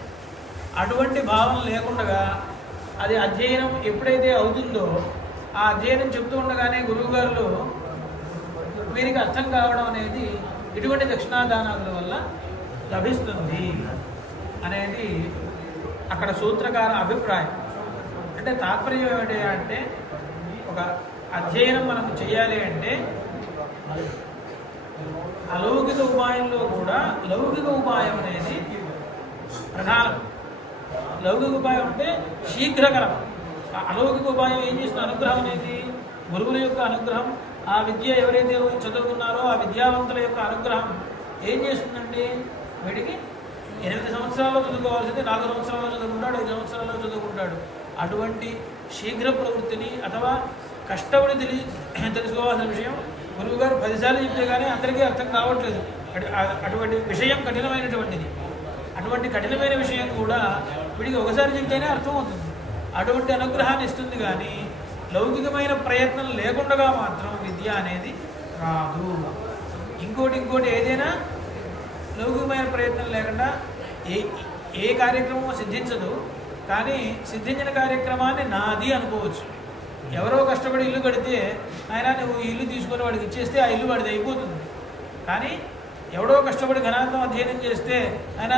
అటువంటి భావన లేకుండా అది అధ్యయనం ఎప్పుడైతే అవుతుందో ఆ అధ్యయనం చెప్తూ ఉండగానే గురువుగారులు వీరికి అర్థం కావడం అనేది ఇటువంటి దక్షిణాదానాల వల్ల లభిస్తుంది అనేది అక్కడ సూత్రకార అభిప్రాయం. అంటే తాత్పర్యం ఏమిటి అంటే ఒక అధ్యయనం మనం చేయాలి అంటే అలౌకిక ఉపాయంలో కూడా లౌకిక ఉపాయం అనేది ప్రధానం. లౌకిక ఉపాయం అంటే శీఘ్రకరం. అలౌకిక ఉపాయం ఏం చేస్తున్న అనుగ్రహం అనేది గురువుల యొక్క అనుగ్రహం. ఆ విద్య ఎవరైతే చదువుకున్నారో ఆ విద్యావంతుల యొక్క అనుగ్రహం ఏం చేస్తుందండి? వీడికి 8 సంవత్సరాల్లో చదువుకోవాల్సింది 4 సంవత్సరాల్లో చదువుకుంటాడు, 5 సంవత్సరాల్లో చదువుకుంటాడు. అటువంటి శీఘ్ర ప్రవృత్తిని అథవా కష్టపడి తెలుసుకోవాల్సిన విషయం గురువుగారు 10 సార్లు చెప్తే కానీ అందరికీ అర్థం కావట్లేదు. అటువంటి విషయం కఠినమైనటువంటిది. అటువంటి కఠినమైన విషయం కూడా వీడికి ఒకసారి చెప్తేనే అర్థమవుతుంది. అటువంటి అనుగ్రహాన్ని ఇస్తుంది. కానీ లౌకికమైన ప్రయత్నం లేకుండా మాత్రం విద్య అనేది రాదు. ఇంకోటి ఏదైనా లౌకికమైన ప్రయత్నం లేకుండా ఏ ఏ కార్యక్రమం సిద్ధించదు. కానీ సిద్ధించిన కార్యక్రమాన్ని నాది అనుకోవచ్చు. ఎవరో కష్టపడి ఇల్లు కడితే ఆయన నువ్వు ఇల్లు తీసుకొని వాడికి ఇచ్చేస్తే ఆ ఇల్లు వాడిది అయిపోతుంది. కానీ ఎవడో కష్టపడి ఘనార్థం అధ్యయనం చేస్తే ఆయన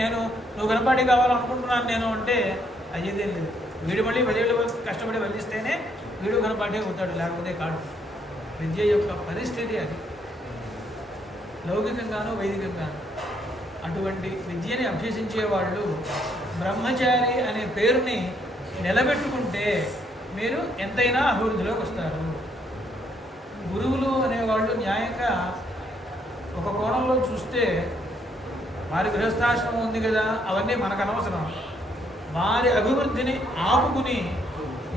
నేను నువ్వు ఘనపాటి కావాలనుకుంటున్నాను నేను అంటే అయ్యేదేం లేదు. వీడు మళ్ళీ 10 ఏళ్ళు కష్టపడి వల్లిస్తేనే వీడు ఘనపాటి అవుతాడు, లేకపోతే కాడు. విద్య యొక్క పరిస్థితి అది, లౌకికంగానూ వైదికంగాను. అటువంటి విద్యని అభ్యసించే వాళ్ళు బ్రహ్మచారి అనే పేరుని నిలబెట్టుకుంటే మీరు ఎంతైనా అభివృద్ధిలోకి వస్తారు. గురువులు అనేవాళ్ళు న్యాయంగా ఒక కోణంలో చూస్తే వారి గృహస్థాశ్రమం ఉంది కదా, అవన్నీ మనకు అనవసరం. వారి అభివృద్ధిని ఆపుకుని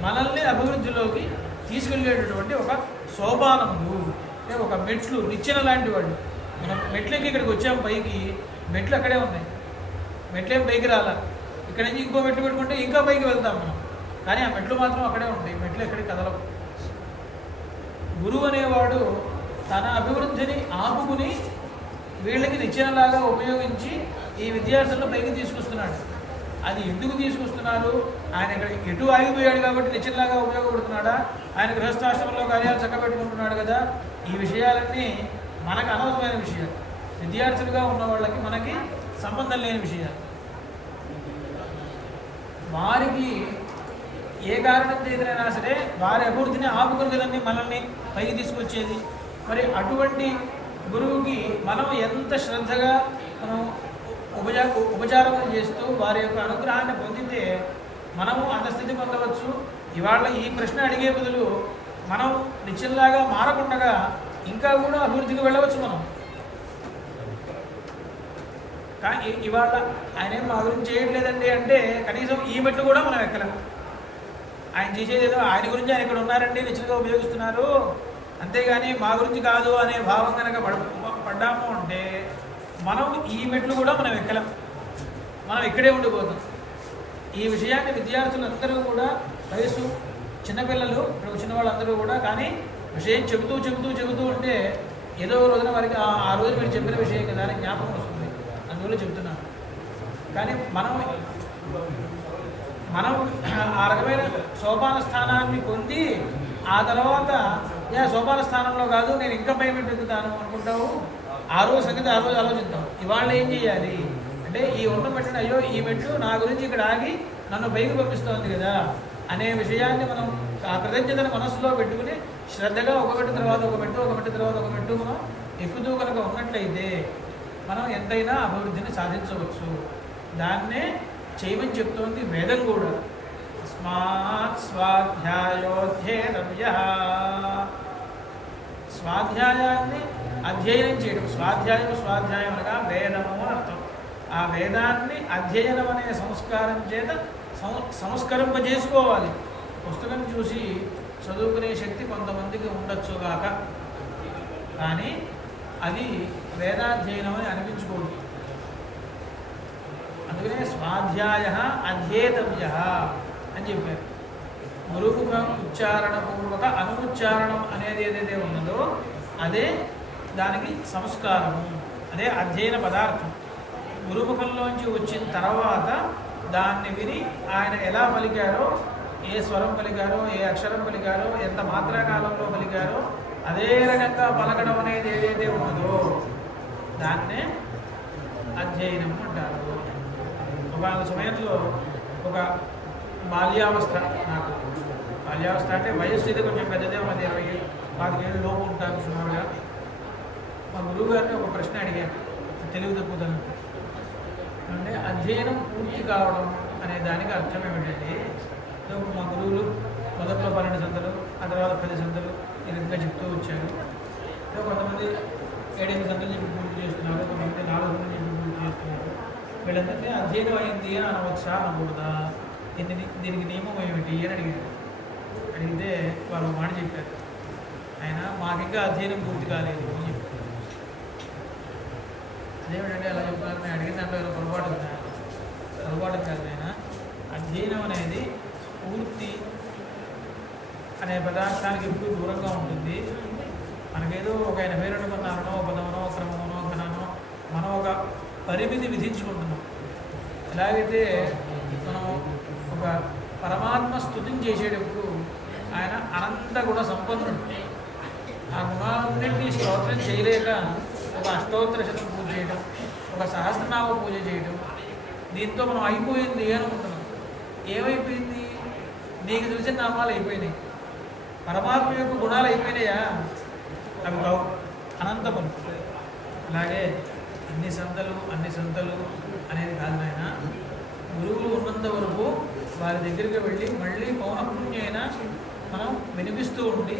మనల్ని అభివృద్ధిలోకి తీసుకెళ్ళేటటువంటి ఒక సోపానములు, అంటే ఒక మెట్లు, నిచ్చెన లాంటి వాళ్ళు. మనం మెట్లకి ఇక్కడికి వచ్చాము, పైకి మెట్లు అక్కడే ఉన్నాయి, మెట్లేం పైకి రాలా. ఇక్కడ నుంచి ఇంకో మెట్లు పెట్టుకుంటే ఇంకా పైకి వెళ్తాం మనం, కానీ ఆ మెట్లు మాత్రం అక్కడే ఉంటాయి, మెట్లు ఎక్కడికి కదలవు. గురువు అనేవాడు తన అభివృద్ధిని ఆపుకుని వీళ్ళకి నిచ్చెనలాగా ఉపయోగించి ఈ విద్యార్థులను పైకి తీసుకొస్తున్నాడు. అది ఎందుకు తీసుకొస్తున్నారు? ఆయన ఇక్కడ ఎటు ఆగిపోయాడు కాబట్టి నిచ్చెనలాగా ఉపయోగపడుతున్నాడా? ఆయన గృహస్థాశ్రమంలో కార్యాలు చక్కబెట్టుకుంటున్నాడు కదా. ఈ విషయాలన్నీ మనకు అనవసరమైన విషయాలు, విద్యార్థులుగా ఉన్న వాళ్ళకి మనకి సంబంధం లేని విషయాలు. వారికి ఏ కారణం చేతనైనా సరే వారి అభివృద్ధిని ఆపుకుని కదండి మనల్ని పైకి తీసుకొచ్చేది. మరి అటువంటి గురువుకి మనం ఎంత శ్రద్ధగా మనం ఉపచారములు చేస్తూ వారి యొక్క అనుగ్రహాన్ని పొందితే మనము అంత స్థితి పొందవచ్చు. ఇవాళ ఈ ప్రశ్న అడిగే బదులు మనం నిత్యంలాగా మారకుండా ఇంకా కూడా అభివృద్ధికి వెళ్ళవచ్చు మనం. కానీ ఇవాళ ఆయన ఏం మా గురించి చేయట్లేదండి అంటే కనీసం ఈ మెట్లు కూడా మనం ఎక్కలేం. ఆయన చేసేదేదో ఆయన గురించి ఆయన ఇక్కడ ఉన్నారండి నిశ్చితంగా ఉపయోగిస్తున్నారు, అంతేగాని మా గురించి కాదు అనే భావం కనుక పడ్డాము అంటే మనం ఈ మెట్లు కూడా మనం ఎక్కలేం, మనం ఇక్కడే ఉండిపోతాం. ఈ విషయాన్ని విద్యార్థులందరూ కూడా వయసు చిన్నపిల్లలు ఇక్కడ వచ్చిన వాళ్ళందరూ కూడా కానీ విషయం చెబుతూ ఉంటే ఏదో రోజున వారికి ఆ రోజు మీరు చెప్పిన విషయం కదా అని జ్ఞాపకం వస్తుంది, అందువల్ల చెబుతున్నాను. కానీ మనం ఆ రకమైన సోపాన స్థానాన్ని పొంది ఆ తర్వాత సోపాన స్థానంలో కాదు నేను ఇంకా పై మెట్టు ఎక్కుతాను అనుకుంటావు, ఆ రోజు సంగతి ఆ రోజు ఆలోచిద్దాం. ఇవాళ ఏం చేయాలి అంటే ఈ ఉన్న మెట్టుని అయ్యో ఈ మెట్టు నా గురించి ఇక్కడ ఆగి నన్ను పైకి పంపిస్తోంది కదా అనే విషయాన్ని మనం ఆ కృతజ్ఞతను మనసులో పెట్టుకుని శ్రద్ధగా ఒక మెట్టు తర్వాత ఒక మెట్టు మనం ఎక్కుతూ కనుక ఉన్నట్లయితే మనం ఎంతైనా అభివృద్ధిని సాధించవచ్చు. దాన్నే చేయమని చెప్తోంది వేదం కూడా. స్మాత్ స్వాధ్యాయోధ్యేతవ్యః, స్వాధ్యాయాన్ని అధ్యయనం చేయడం. స్వాధ్యాయం అనగా వేదము అని అర్థం. ఆ వేదాన్ని అధ్యయనం అనే సంస్కారం చేత సంస్కరింపజేసుకోవాలి. పుస్తకం చూసి చదువుకునే శక్తి కొంతమందికి ఉండొచ్చుగాక, కానీ అది వేదాధ్యయనం అని అనిపించుకోదు. అందుకనే స్వాధ్యాయ అధ్యేతవ్య అని చెప్పారు. గురుముఖ ఉచ్చారణపూర్వక అనుచ్చారణం అనేది ఏదైతే ఉన్నదో అదే దానికి సంస్కారము, అదే అధ్యయన పదార్థం. గురుముఖంలోంచి వచ్చిన తర్వాత దాన్ని విని ఆయన ఎలా పలికారో, ఏ స్వరం పలికారో, ఏ అక్షరం పలికారో, ఎంత మాత్రాకాలంలో పలికారో అదే రకంగా పలకడం అనేది ఏదైతే ఉన్నదో దాన్నే అధ్యయనం అంటారు. ఒక సమయంలో ఒక బాల్యావస్థ, నాకు బాల్యావస్థ అంటే వయస్సు అయితే కొంచెం పెద్దదే ఉన్నది, 20-25 ఏళ్ళు లోపు ఉంటాను సుమారుగా. మా గురువు గారిని ఒక ప్రశ్న అడిగాను, తెలివి తక్కువదనం అంటే అధ్యయనం పూర్తి కావడం అనే దానికి అర్థం ఏమిటంటే, మా గురువులు మొదట్లో 12 సంతలు, ఆ తర్వాత 10 సంతలు ఈ విధంగా చెప్తూ వచ్చారు. కొంతమంది 7-8 సంతలు చెప్పి పూర్తి చేస్తున్నారు, కొంతమంది 4 సంతలు చెప్పి పూర్తి చేస్తున్నారు. వీళ్ళందరినీ అధ్యయనం అయింది అని అనవచ్చా అనకూడదా, దీనికి నియమం ఏమిటి అని అడిగితే వాళ్ళు మాట చెప్పారు, ఆయన మాకింకా అధ్యయనం పూర్తి కాలేదు అని చెప్పారు. అదేమిటంటే అలా చెప్తున్నారు, నేను అడిగిన దాంట్లో పొరపాటు కాదు. ఆయన అధ్యయనం అనేది పూర్తి అనే పదార్థానికి ఎప్పుడు దూరంగా ఉంటుంది. మనకేదో ఒక 82 కొన్నారనో, 10నో, క్రమమనో, ఘననో మనం ఒక పరిమితి విధించుకుంటున్నాం. ఎలాగైతే మనం ఒక పరమాత్మ స్తుతిని చేసేటప్పుడు ఆయన అనంత గుణ సంపన్నుడు. ఆ గుణాలన్నింటినీ స్తోత్రం చేయలేక ఒక అష్టోత్తర శతం పూజ చేయడం, ఒక సహస్రనామ పూజ చేయడం, దీంతో మనం అయిపోయింది అనుకుంటున్నాం. ఏమైపోయింది? నీకు తెలిసిన నామాలు అయిపోయినాయి, పరమాత్మ యొక్క గుణాలు అయిపోయినాయా? అవి కావు, అనంతములు. అలాగే అన్ని సంతలు అనేది కాదు నాయన. గురువులు ఉన్నంత వరకు వారి దగ్గరికి వెళ్ళి మళ్ళీ పౌనఃపుణ్యం అయినా మనం వినిపిస్తూ ఉండి,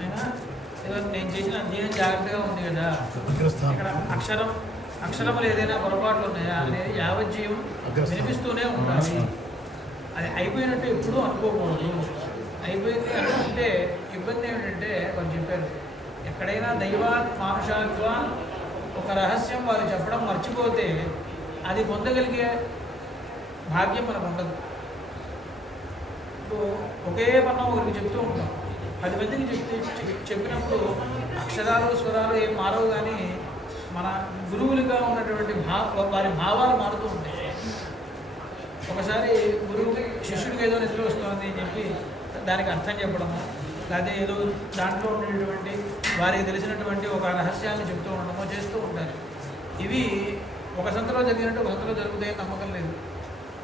అయినా నేను చేసిన అధ్యయనం జాగ్రత్తగా ఉంది కదా, ఇక్కడ అక్షరములు ఏదైనా పొరపాట్లు ఉన్నాయా అనేది యావజ్జీవం వినిపిస్తూనే ఉండాలి. అది అయిపోయినట్టు ఎప్పుడూ అనుకోకూడదు. అయిపోయింది అనుకుంటే ఇబ్బంది ఏమిటంటే వాళ్ళు చెప్పారు, ఎక్కడైనా దైవాత్ మానుషాత్వ ఒక రహస్యం వారు చెప్పడం మర్చిపోతే అది పొందగలిగే భాగ్యం మనకు ఉండదు. ఇప్పుడు ఒకే పన్నం ఒకరికి చెప్తూ ఉంటాం, 10 మందికి చెప్పినప్పుడు అక్షరాలు స్వరాలు ఏం మారవు, కానీ మన గురువులుగా ఉన్నటువంటి వారి భావాలు మారుతూ ఉంటాయి. ఒకసారి గురువు శిష్యుడికి ఏదో నిద్ర వస్తుంది అని చెప్పి దానికి అర్థం చెప్పడము, లేదా ఏదో దాంట్లో ఉండేటువంటి వారికి తెలిసినటువంటి ఒక రహస్యాన్ని చెప్తూ ఉండడమో చేస్తూ ఉంటారు. ఇవి ఒక సంతలో జరిగినట్టు ఒక సంతలో జరుగుతాయని నమ్మకం లేదు.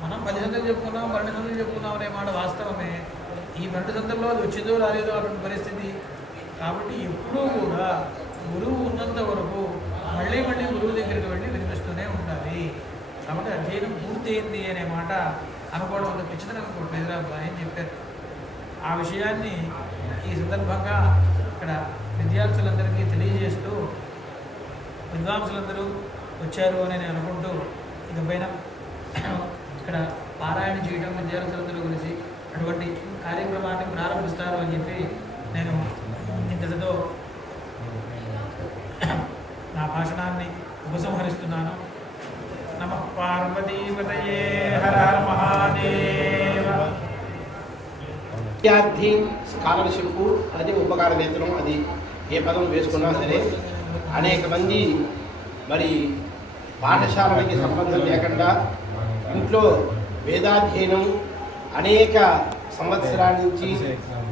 మనం 10 సంతలు చెప్పుకున్నాం, 12 సంతలు చెప్పుకున్నాం అనే మాట వాస్తవమే. ఈ 12 సంతల్లో అది వచ్చిందో రాలేదో అటువంటి పరిస్థితి. కాబట్టి ఎప్పుడూ కూడా గురువు ఉన్నంత వరకు మళ్ళీ గురువు దగ్గరికి వెళ్ళి వినిపిస్తూనే ఉండాలి. కాబట్టి అధ్యయనం పూర్తయింది అనే మాట అనుకోవడం వల్ల ఖచ్చితంగా ఇంకోట్లేదురా అబ్బాయి అని చెప్పారు. ఆ విషయాన్ని ఈ సందర్భంగా ఇక్కడ విద్యార్థులందరికీ తెలియజేస్తూ, విద్వాంసులందరూ వచ్చారు అని నేను అనుకుంటూ ఇకపైన ఇక్కడ పారాయణ చేయడం విద్యార్థులందరూ కలిసి అటువంటి కార్యక్రమాన్ని ప్రారంభిస్తారు అని చెప్పి నేను ఇంతటితో నా భాషణాన్ని ఉపసంహరిస్తున్నాను. నమః పార్వతీపతయే హర హర మహాదేవ. విద్యార్థి స్కాలర్షిప్ అది ఉపకార వేతనం, అది ఏ పదం వేసుకున్నా సరే అనేక మంది మరి పాఠశాలకి సంబంధం లేకుండా ఇంట్లో వేదాధ్యయనం అనేక సంవత్సరాల నుంచి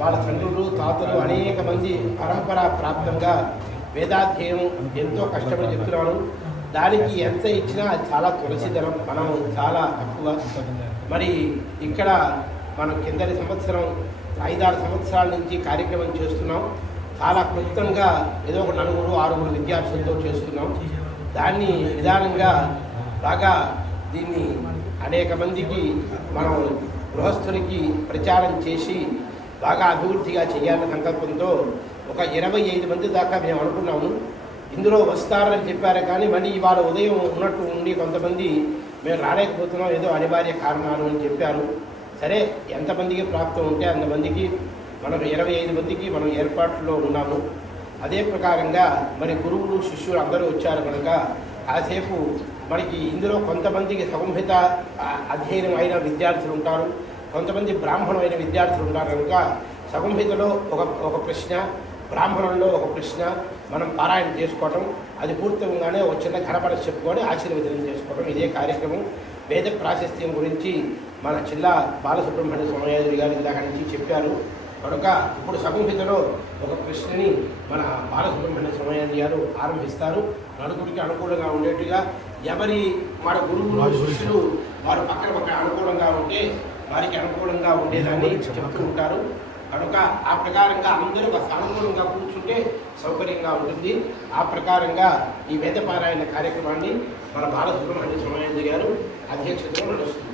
వాళ్ళ తండ్రులు తాతలు అనేక మంది పరంపరా ప్రాప్తంగా వేదాధ్యయనం ఎంతో కష్టపడి చెప్తున్నారు. దానికి ఎంత ఇచ్చినా అది చాలా తులసిదనం, మనం చాలా తక్కువ. మరి ఇక్కడ మనం కిందటి సంవత్సరం 5-6 సంవత్సరాల నుంచి కార్యక్రమం చేస్తున్నాం. చాలా క్లుప్తంగా ఏదో ఒక 4-6 విద్యార్థులతో చేస్తున్నాం. దాన్ని నిదానంగా బాగా దీన్ని అనేక మందికి మనం గృహస్థులకి ప్రచారం చేసి బాగా అభివృద్ధిగా చేయాలనే సంకల్పంతో ఒక 25 మంది దాకా మేము అనుకున్నాము. ఇందులో వస్తారని చెప్పారు, కానీ మళ్ళీ ఇవాళ ఉదయం ఉన్నట్టు ఉండి కొంతమంది మేము రాలేకపోతున్నాం, ఏదో అనివార్య కారణాలు అని చెప్పారు. సరే, ఎంతమందికి ప్రాప్తం ఉంటే అంతమందికి మనం 25 మందికి మనం ఏర్పాట్లో ఉన్నాము. అదే ప్రకారంగా మరి గురువులు శిష్యులు అందరూ వచ్చారు కనుక కాసేపు మనకి ఇందులో కొంతమందికి సంహిత అధ్యయనం అయిన విద్యార్థులు ఉంటారు, కొంతమంది బ్రాహ్మణమైన విద్యార్థులు ఉంటారు. కనుక సంహితలో ఒక ప్రశ్న, బ్రాహ్మణంలో ఒక ప్రశ్న మనం పారాయణ చేసుకోవటం, అది పూర్తిగానే ఒక చిన్న ఘనపడ చెప్పుకొని ఆశీర్వచనం చేసుకోవడం, ఇదే కార్యక్రమం. వేద ప్రాశస్త్యం గురించి మన జిల్లా బాలసుబ్రహ్మణ్య స్వామి గారు ఇందాక నుంచి చెప్పారు. కనుక ఇప్పుడు సంహితలో ఒక ప్రశ్నని మన బాలసుబ్రహ్మణ్య స్వామి గారు ఆరంభిస్తారు. నలుగురికి అనుకూలంగా ఉండేట్టుగా, ఎవరి మన గురువులు శిష్యులు వారు పక్కన అనుకూలంగా ఉంటే వారికి అనుకూలంగా ఉండేదాన్ని చెప్తూ ఉంటారు. కనుక ఆ ప్రకారంగా అందరూ అనుకూలంగా కూర్చుంటే సౌకర్యంగా ఉంటుంది. ఆ ప్రకారంగా ఈ వేదపారాయణ కార్యక్రమాన్ని మన బాలసుబ్రహ్మణ్య స్వామి గారు అధ్యక్షతలో నడుస్తుంది.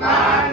Bye.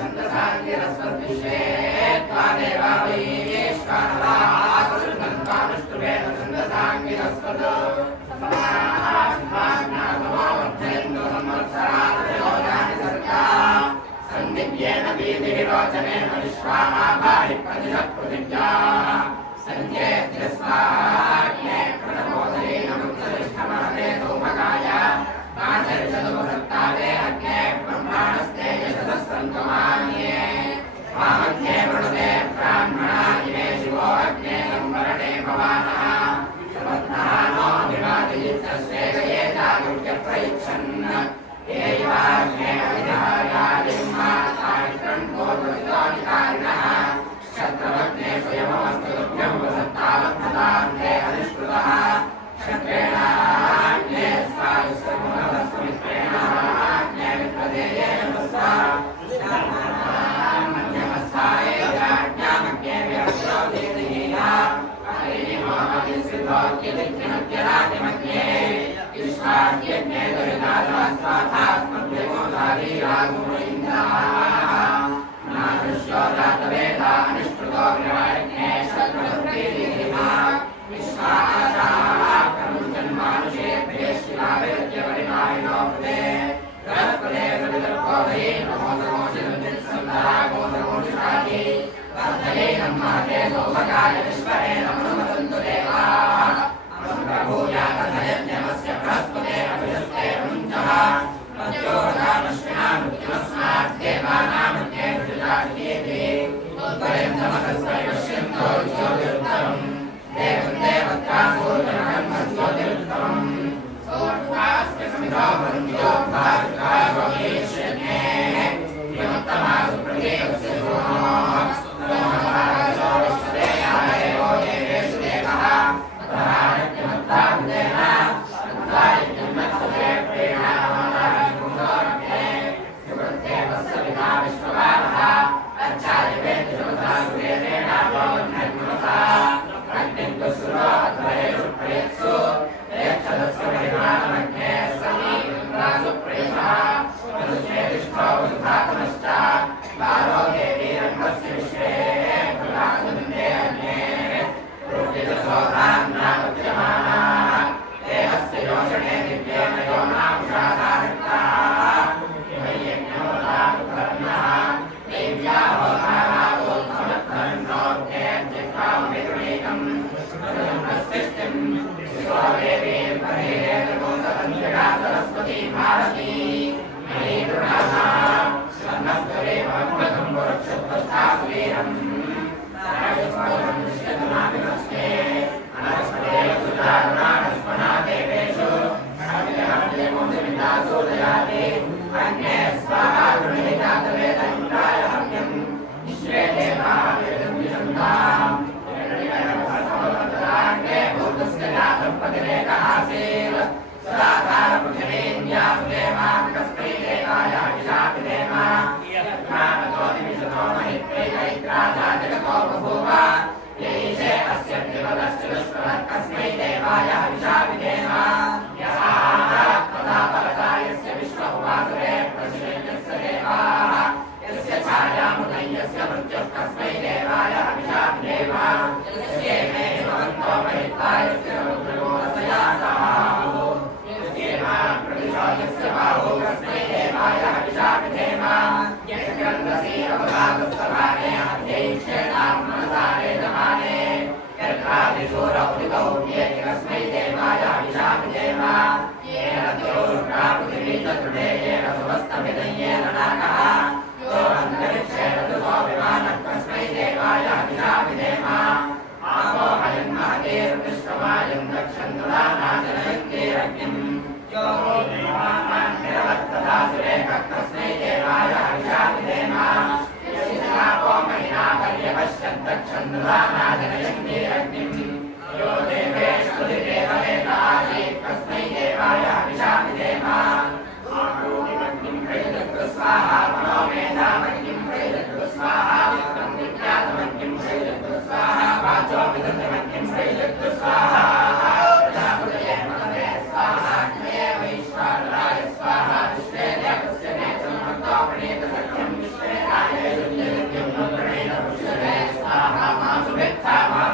छन्दसाङ्गिरस्वद्विश्वे त्वादेवावैश्व Sweta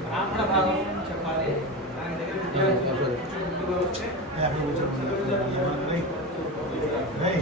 బ్రాహ్మణ భాగం చెప్పాలి. దాని దగ్గర విద్యార్థులు ముందుగా వస్తే Hey.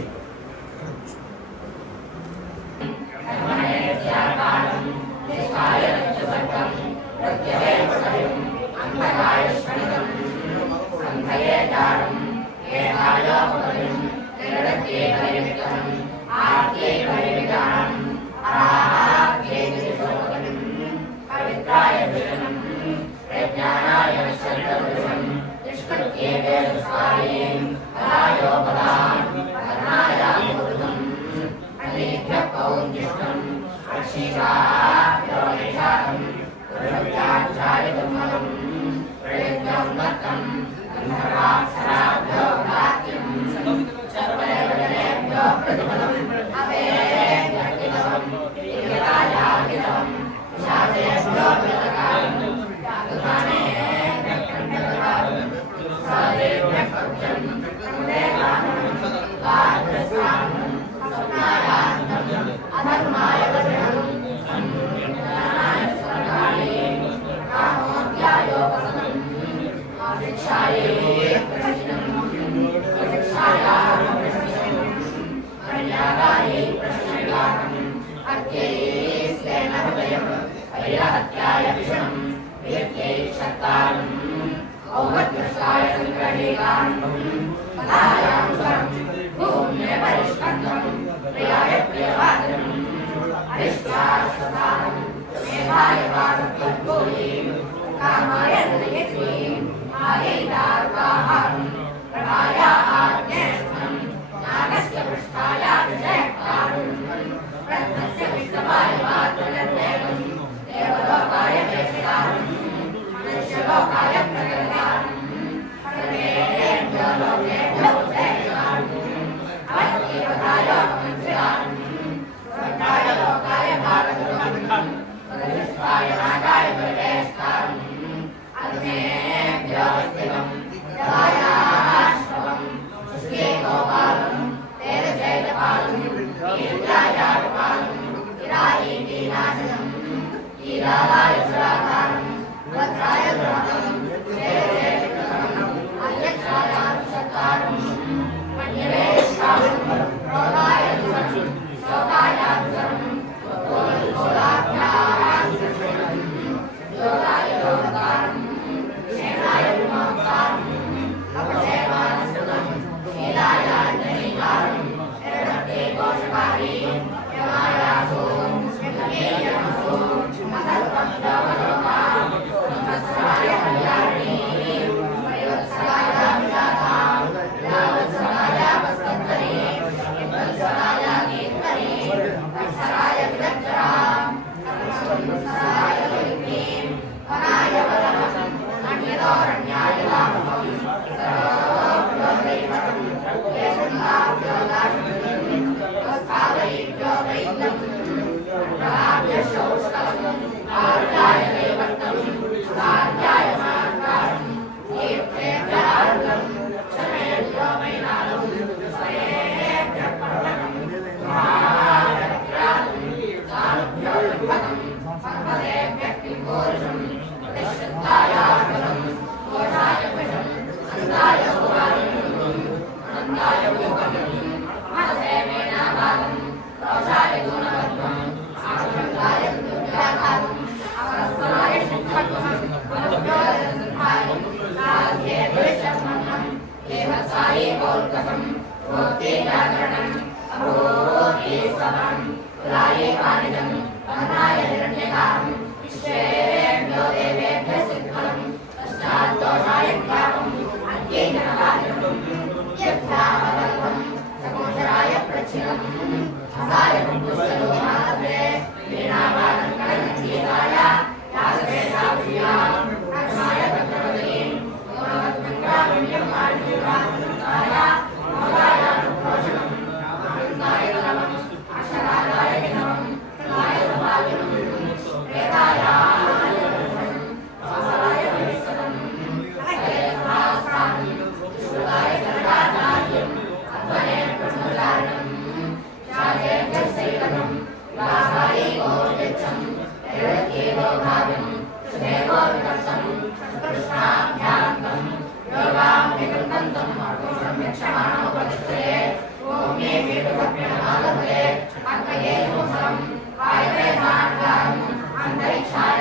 अंतरिक्षाय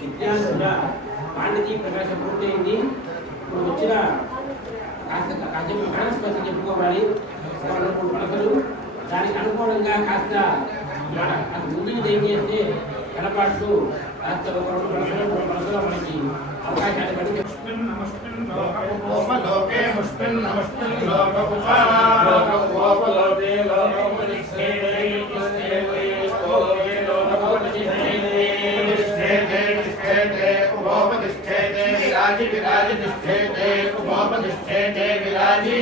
విద్యార్థుల పాండితీ ప్రకాశం పూర్తయింది. ఇప్పుడు వచ్చిన కాస్త మనస్పతి చెప్పుకోవాలి. పలకలు దానికి అనుకూలంగా కాస్త ముందుకు దయచేస్తే కనపాట్లు కాస్త ఒక 2 పలకలు మనకి అవకాశాలు కలిగి विराजिष्ठेते उपोपतिष्ठेते विराजी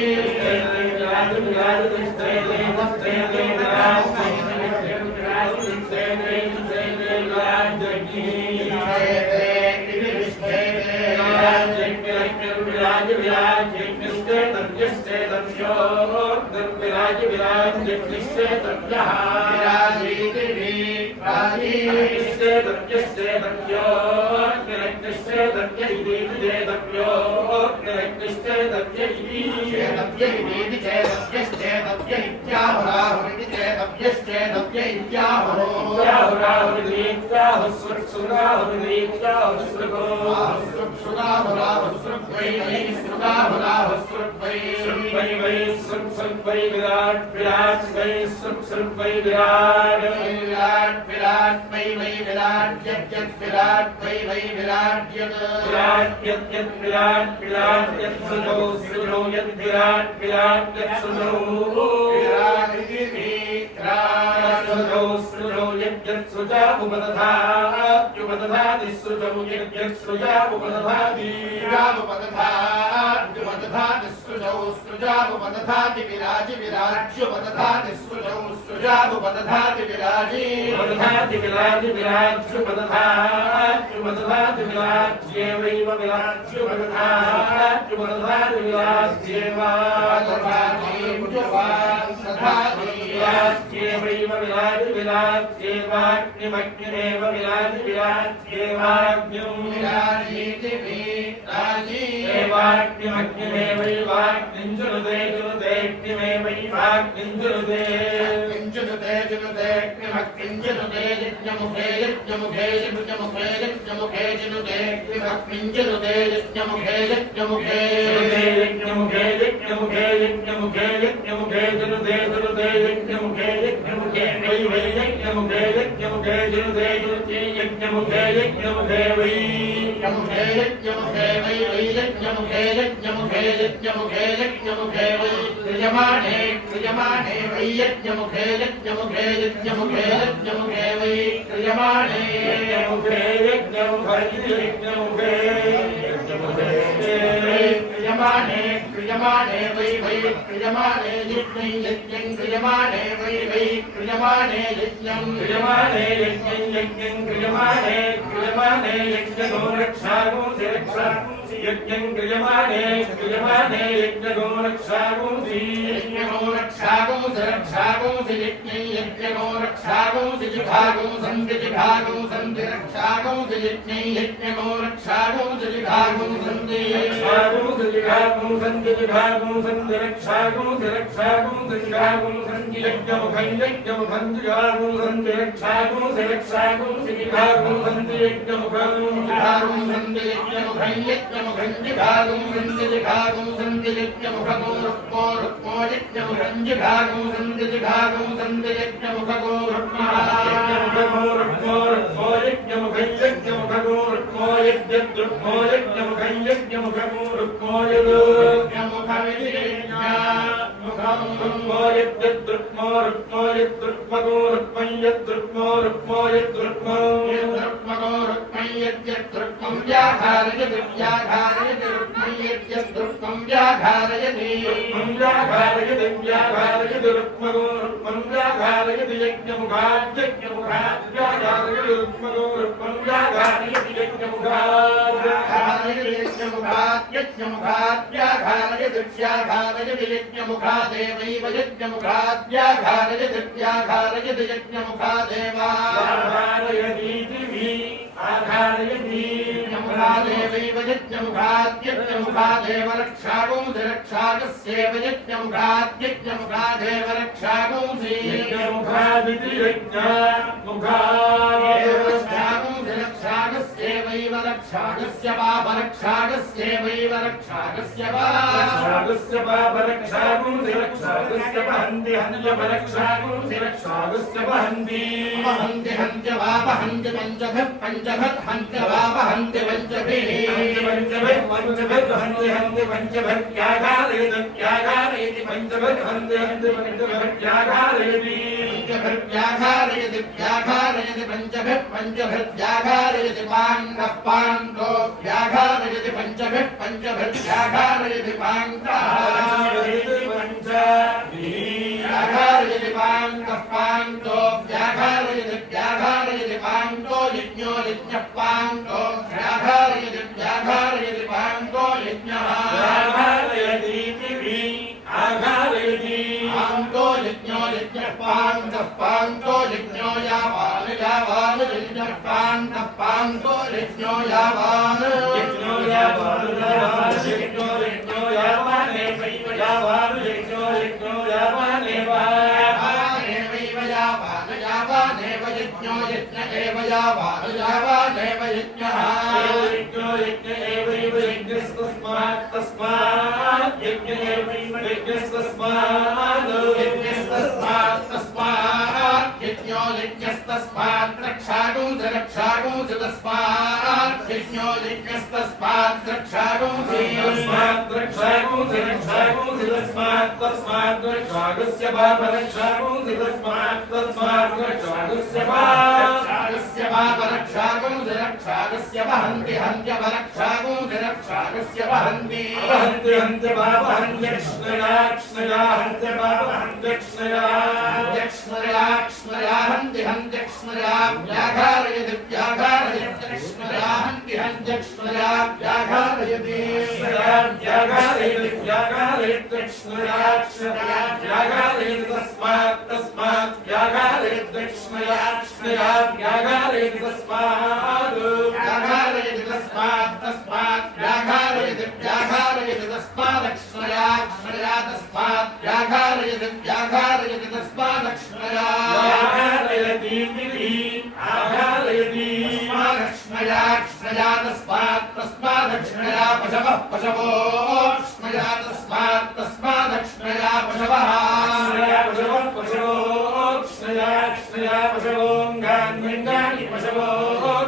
Rukmo यद्रुक्मो रुक्मो यद्रुक्मो यद्रुक्मो रुक्मं यद्रुक्मं व्याघारयति व्याघारयति रुक्मं यद्रुक्मं व्याघारयति रुक्मं व्याघारयति व्याघारयति रुक्मो रुक्मं व्याघारयति यज्ञमुखात् यज्ञमुखात् व्याघारयति रुक्मो रुक्मं व्याघारयति यज्ञमुखात् व्याघारयति यज्ञमुखात् यज्ञमुखात् व्याघारयति व्याघारयति यज्ञमुखादेवैव यज्ञमुखात् व्याघारयति व्याघारयति यज्ञमुखादेव आघारयतीति आघारयति यज्ञमुखादेवैव यज्ञमुखात् यज्ञमुखादेव रक्षागुंसि रक्षागस्यैव यज्ञमुखात् यज्ञमुखादेव रक्षागुंसि यज्ञमुखादिति यज्ञमुखादेव रक्षागुंसि रक्षागस्यैव रक्षागस्य पापरक्षागस्यैव रक्षागस्य पापरक्षागुंसि रक्षागस्य वहन्ति हन्त्यपरक्षागुंसि रक्षागस्य वहन्ति वहन्ति हन्त्यवापहन्ति पञ्चभिः पञ्चभिः हन्त्यवापहन्ति पञ्चभिः पञ्चभिः पञ्चभिः हन्ति पञ्चभिर्व्याघारयति व्याघारयति पञ्चभिः हन्ति पञ्चभिर्व्याघारयति पञ्चभिर्व्याघारयति व्याघारयति पञ्चभिः पञ्चभिर्व्याघारयति पाण्डः पाण्डो व्याघारयति पञ्चभिः पञ्चभिर्व्याघारयति पाण्डः व्याघारयति पाण्डः पाण्डो व्याघारयति व्याघारयति पाण्डो यज्ञो यज्ञः पाण्डो व्याघारयति व्याघारयति पाण्डो यज्ञः व्याघारयतीति आघारयति पाण्डो यज्ञो यज्ञः पाण्डः पाण्डो यज्ञो यावान् यावान् यज्ञः पाण्डः पाण्डो यज्ञो यावान् यज्ञो यावान् यज्ञो यज्ञो यावानेव यावान् यज्ञो यज्ञो यावानेव यावानेव यावान् यावानेव यज्ञो यज्ञ एव यावान् यावानेव यज्ञः यज्ञो यज्ञ एव यज्ञस्तस्मात् तस्मात् यज्ञ एव यज्ञस्तस्मात् यज्ञस्तस्मात् तस्मात् यज्ञो यज्ञस्तस्मात् रक्षागुंसि रक्षागुंसि तस्मात् यज्ञो यज्ञस्तस्मात् रक्षागुंसि तस्मात् रक्षागुंसि रक्षागुंसि तस्मात् तस्मात् रक्षागस्य पापरक्षागुंसि तस्मात् तस्मात् रक्षागस्य पापरक्षागुंसि रक्षागस्य वहन्ति हन्त्यपरक्षागुंसि रक्षागस्य वहन्ति वहन्ति हन्त्यपापहन्त्यक्ष्णया क्ष्णया हन्त्यपापहन्त्यक्ष्णया हन्त्यक्ष्णया क्ष्णया हन्ति हन्त्यक्ष्णया व्याघारयति व्याघारयत्यक्ष्णया हन्ति हन्त्यक्ष्णया व्याघारयति व्याघारयति व्याघारयत्यक्ष्णया क्ष्णया व्याघारयति तस्मात् तस्मात् व्याघारयत्यक्ष्णया क्ष्णया व्याघारयति तस्मात् व्याघारयति तस्मात् तस्मात् व्याघारयति व्याघारयति तस्मादक्ष्णया क्ष्णया तस्मात् व्याघारयति व्याघारयति तस्मादक्ष्णया व्याघारयतीति आघारयति तस्मादक्ष्णया क्ष्णया तस्मात् तस्मादक्ष्णया पशवः पशवो क्ष्णया तस्मात् तस्मादक्ष्णया पशवः पशवः पशवो क्ष्णया क्ष्णया पशवोऽङ्गान्यङ्गानि पशवो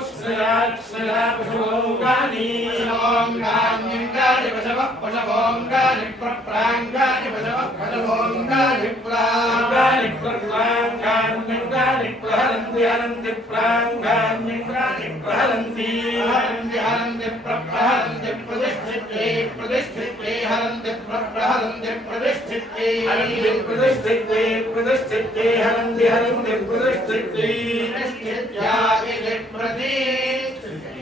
क्ष्णया क्ष्णया पशवोऽङ्गानि पशवोऽङ्गान्यङ्गानि पशवः पशवोऽङ्गानि प्रप्राङ्गानि पशवः पशवोऽङ्गानि प्राङ्गानि प्रप्राङ्गान्यङ्गानि प्रहरन्ति हरन्ति प्राङ्गान्यङ्गानि प्रहरन्ति हरन्ति हरन्ति प्रप्रहरन्ति प्रतिष्ठिते प्रतिष्ठिते हरन्ति प्रप्रहरन्ति प्रतिष्ठिते हरन्ति प्रतिष्ठिते प्रतिष्ठिते हरन्ति हरन्ति प्रतिष्ठिते प्रतिष्ठित्या इति प्रतिष्ठिते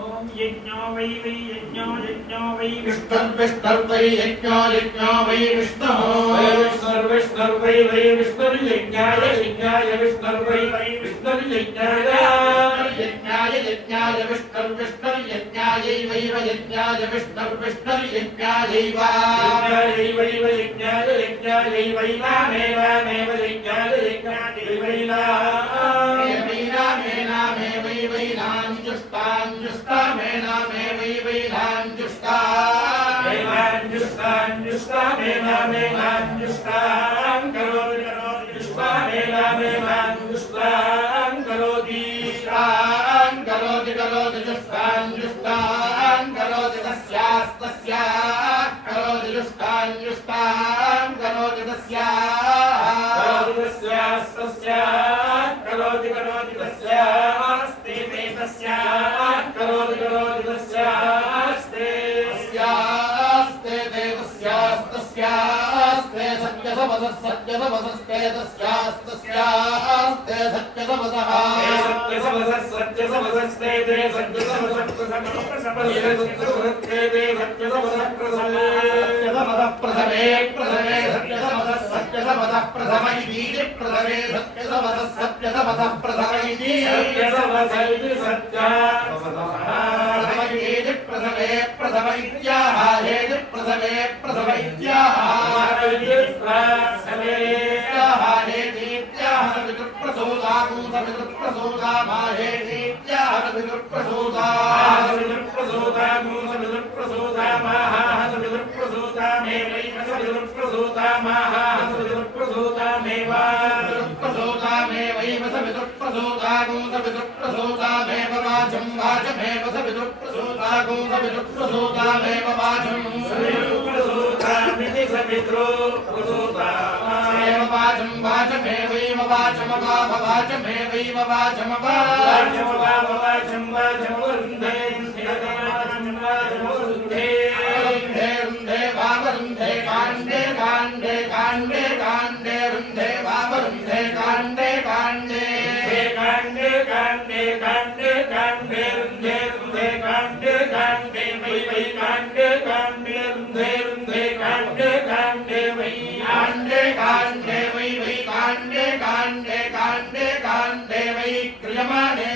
ओम यज्ञो वै यज्ञो वै विष्णुर्वै यज्ञो वै विष्णुः विष्णुर्वै विष्णुर्यज्ञाय यज्ञाय विष्णुर्वै विष्णुर्यज्ञाय यज्ञाय यज्ञाय विष्णुर्यज्ञायैवैव यज्ञाय विष्णुर्विष्णुर्यज्ञायैव यज्ञायैवैव यज्ञाय यज्ञायैवैनामेवामेव यज्ञाय यज्ञायैवैनामेनामेवैनाञ्जुष्टामेनामेनाञ्जुष्टां करोति करोति जुष्टां करोति तस्याः करोति जुष्टां करोति तस्याः तस्या करोति तस्यास्ते तस्या करोति तस्यास्ते तस्यास्ते तस्यास्ते सत्यसमसस्ते तस्यास्ते सत्यसमसः सत्यसमसस्ते प्रथमे सत्यसमसः प्रथम इति प्रथमे सत्यसमसः प्रथम इति प्रथमे प्रथम इत्याह हेति प्रथमे प्रथम इत्याह हेतीत्याह सवितुप्रसूदागुं सवितुप्रसूदामाहेतीत्याह सवितुप्रसूदागुं सवितुप्रसूदामाह सवितुप्रसूदामेवैव सवितुप्रसूदामाह सवितुप्रसूदामेव सवितुप्रसूदामेवैव सवितुप्रसूदागुं सवितुप्रसूदामेव वाचं वाचमेव सवितुप्रसूदागुं सवितुप्रसूदामेव वाचं सवितुप्रसूदामिति सवितुप्रसूदामेव वाचं वाचमेवैव वाचमवाचमेवैव वाचमवाचं वाचमवरुन्धे रुन्धे वावरुन्धे काण्डे काण्डे काण्डे काण्डे रुन्धे वावरुन्धे काण्डे काण्डे काण्डे काण्डे काण्डे काण्डे रुन्धे रुन्धे काण्डे काण्डे वै वै काण्डे काण्डे रुन्धे रुन्धे काण्डे काण्डे वै काण्डे काण्डे वै वै काण्डे काण्डे काण्डे काण्डे वै क्रियमाणे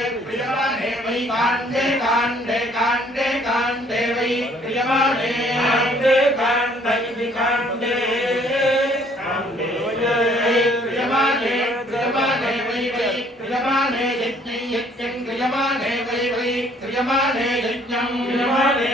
वै काण्डे काण्डे काण्डे काण्डे वै क्रियमाणे काण्डे काण्ड इति काण्डे काण्डे क्रियमाणे क्रियमाणे वै वै क्रियमाणे यज्ञं यज्ञं क्रियमाणे वै वै क्रियमाणे यज्ञं क्रियमाणे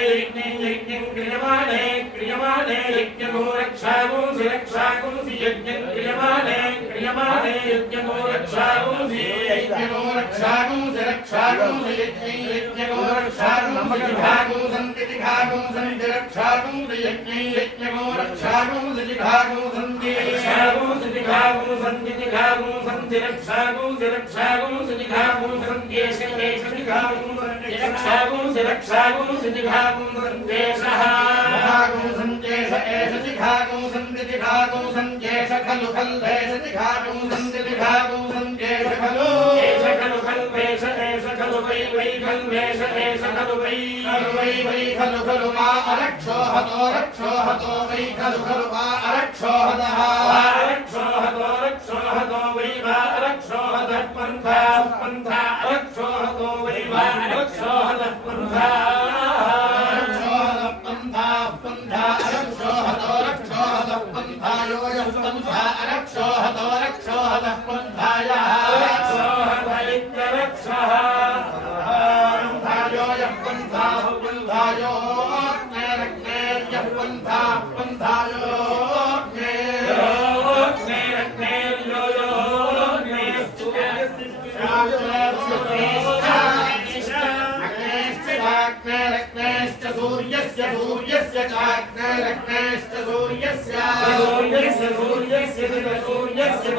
यज्ञं क्रियमाणे क्रियमाणे यज्ञो रक्षागुंसि रक्षागुंसि यज्ञं क्रियमाणे क्रियमाणे यज्ञो रक्षागुंसि यज्ञो रक्षागुंसि रक्षागुंसि यज्ञं यज्ञो रक्षागुंसि घागुंसन्ति घागुंसन्ति रक्षागुंसि यज्ञं यज्ञो रक्षागुंसि घागुंसन्ति रक्षागुंसि घागुंसन्ति घागुंसन्ति रक्षागुंसि रक्षागुंसि घागुंसन्ति येषु घागुंसन्ति रक्षागुंसि रक्षागुंसि घागुंसन्त्येषः घागुंसन्त्येष एष घागुंसन्ति घागुंसन्त्येष खलु खल्वेष घागुंसन्ति घागुंसन्त्येष खलु एष खलु खल्वेष एष खलु वै वै खल्वेष एष खलु वै वै खलु खलु मा अरक्षो हतो वै खलु खलु मा अरक्षो हतः रक्षो हतो वै वा अरक्षो हतः पन्था पन्था अरक्षो हतो वै वा अरक्षो हतः पन्था पन्था अरक्षो हतो पन्थायो यः पन्था अरक्षो हतो पन्थायः रक्षो हत इत्यरक्षः पन्थायो यः पन्था पन्थायो अग्नेरग्ने यः पन्था पन्थायो सूर्यस्य सूर्यस्य चाग्नेरग्नेश्च सूर्यस्य सूर्यस्य सूर्यस्य सूर्यस्य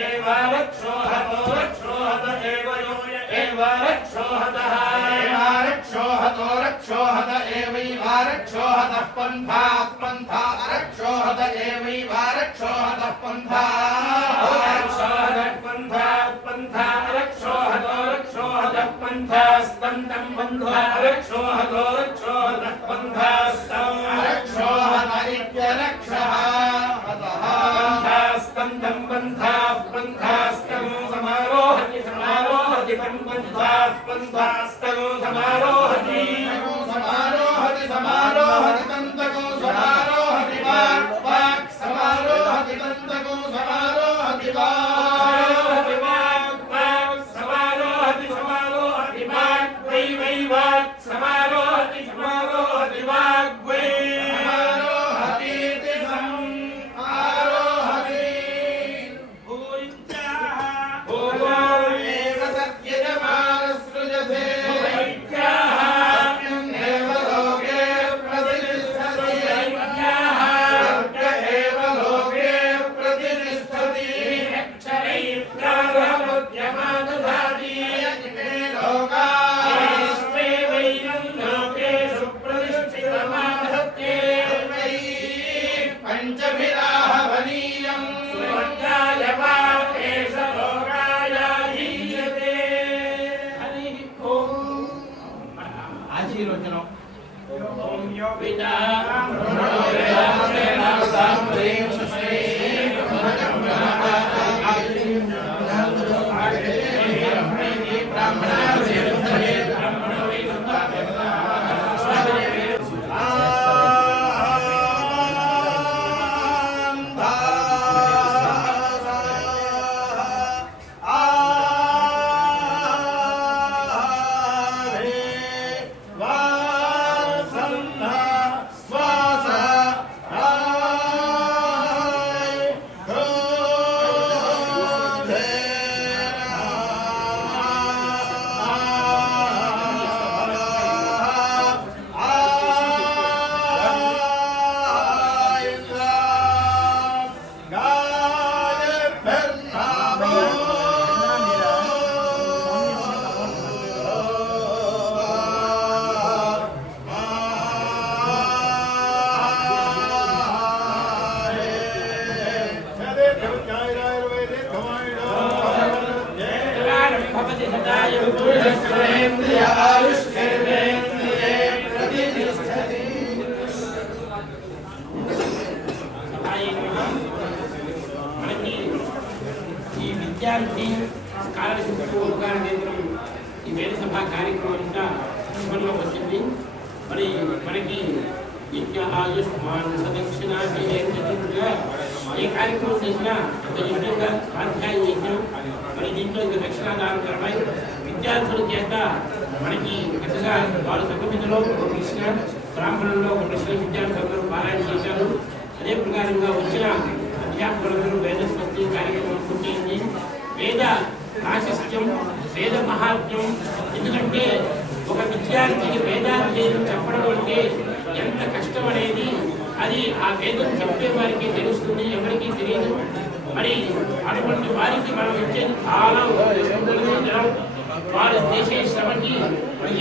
एव रक्षोहतो रक्षोहत एव योय एव रक्षोहतः रक्षोहतो रक्षोहत एवैवारक्षोहतः पन्थाः पन्था रक्षोहत एवैवारक्षोहतः पन्थाः रक्षोहतः पन्थाः पन्था रक्षोहतो रक्षोहतः पन्थास्तन्तं बन्ध्वा रक्षोहतो रक्षोहतः पन्थास्तं रक्षोहत इत्यरक्षः पन्थास्तन्तं बन्धाः पन्थास्तं समारोहति समारोहति तं बन्धाः पन्थास्तं समारोहति समारोहति समारोहति तन्तको समारोहति वाक् वाक् समारोहति तन्तको समारोहति वाक् वाक् समारोहति समारोहति वाक् वै वै वाक् समारोहति समारोहति वाक् वै समारोहति समारोहति भूरित्याः भूगोरेव सत्यजमानसृजते విద్యార్థి స్కాలర్షిప్ ఉపకార కేంద్రం ఈ వేద సభ కార్యక్రమం అంతా అమల్లో వచ్చింది. మరి మనకి యజ్ఞ ఆయుష్మాన్ సదక్షిణాన్ని ఏ కార్యక్రమం చేసినా ఒక యజ్ఞంగా స్వాధ్యాయ యజ్ఞం. మరి దీంట్లో ఇంకా దక్షిణాదానం కరమై విద్యార్థుల చేత మనకి చక్కగా వారు సంగమితిలో ఒక కృష్ణ బ్రాహ్మణంలో ఒక కృష్ణ విద్యార్థులందరూ పారాయణ చేశారు. అదే ప్రకారంగా వచ్చిన అధ్యాపకులందరూ వేదస్పతి కార్యక్రమం పూర్తయింది. వేద ప్రాశస్త్యం వేద మహాత్మ్యం. ఎందుకంటే ఒక విద్యార్థికి వేదాధ్యయనం చెప్పడం అంటే ఎంత కష్టం అనేది అది ఆ వేదం చెప్పే వారికి తెలుస్తుంది, ఎవరికి తెలియదు. మరి అటువంటి వారికి మనం ఇచ్చేది చాలా వారు చేసే శ్రమకి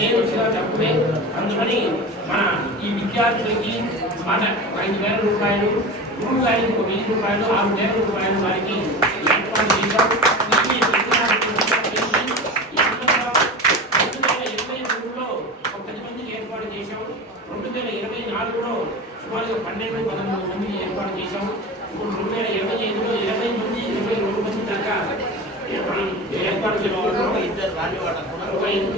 ఏ వచ్చినా తక్కువే. అందుకని మన ఈ విద్యార్థులకి మన 5,000 రూపాయలు, గురువు గారికి 1,000 రూపాయలు, 6,000 రూపాయలు వారికి ఏర్పాటు చేశాం. 2023లో 10 మందికి ఏర్పాటు చేశాం. 2024లో సుమారుగా 12-13 మందిని ఏర్పాటు చేశాం. ఇప్పుడు 2025లో 20 మంది, 22 మంది దాకా మనం ఏర్పాటు చేసుకుంటున్నాం.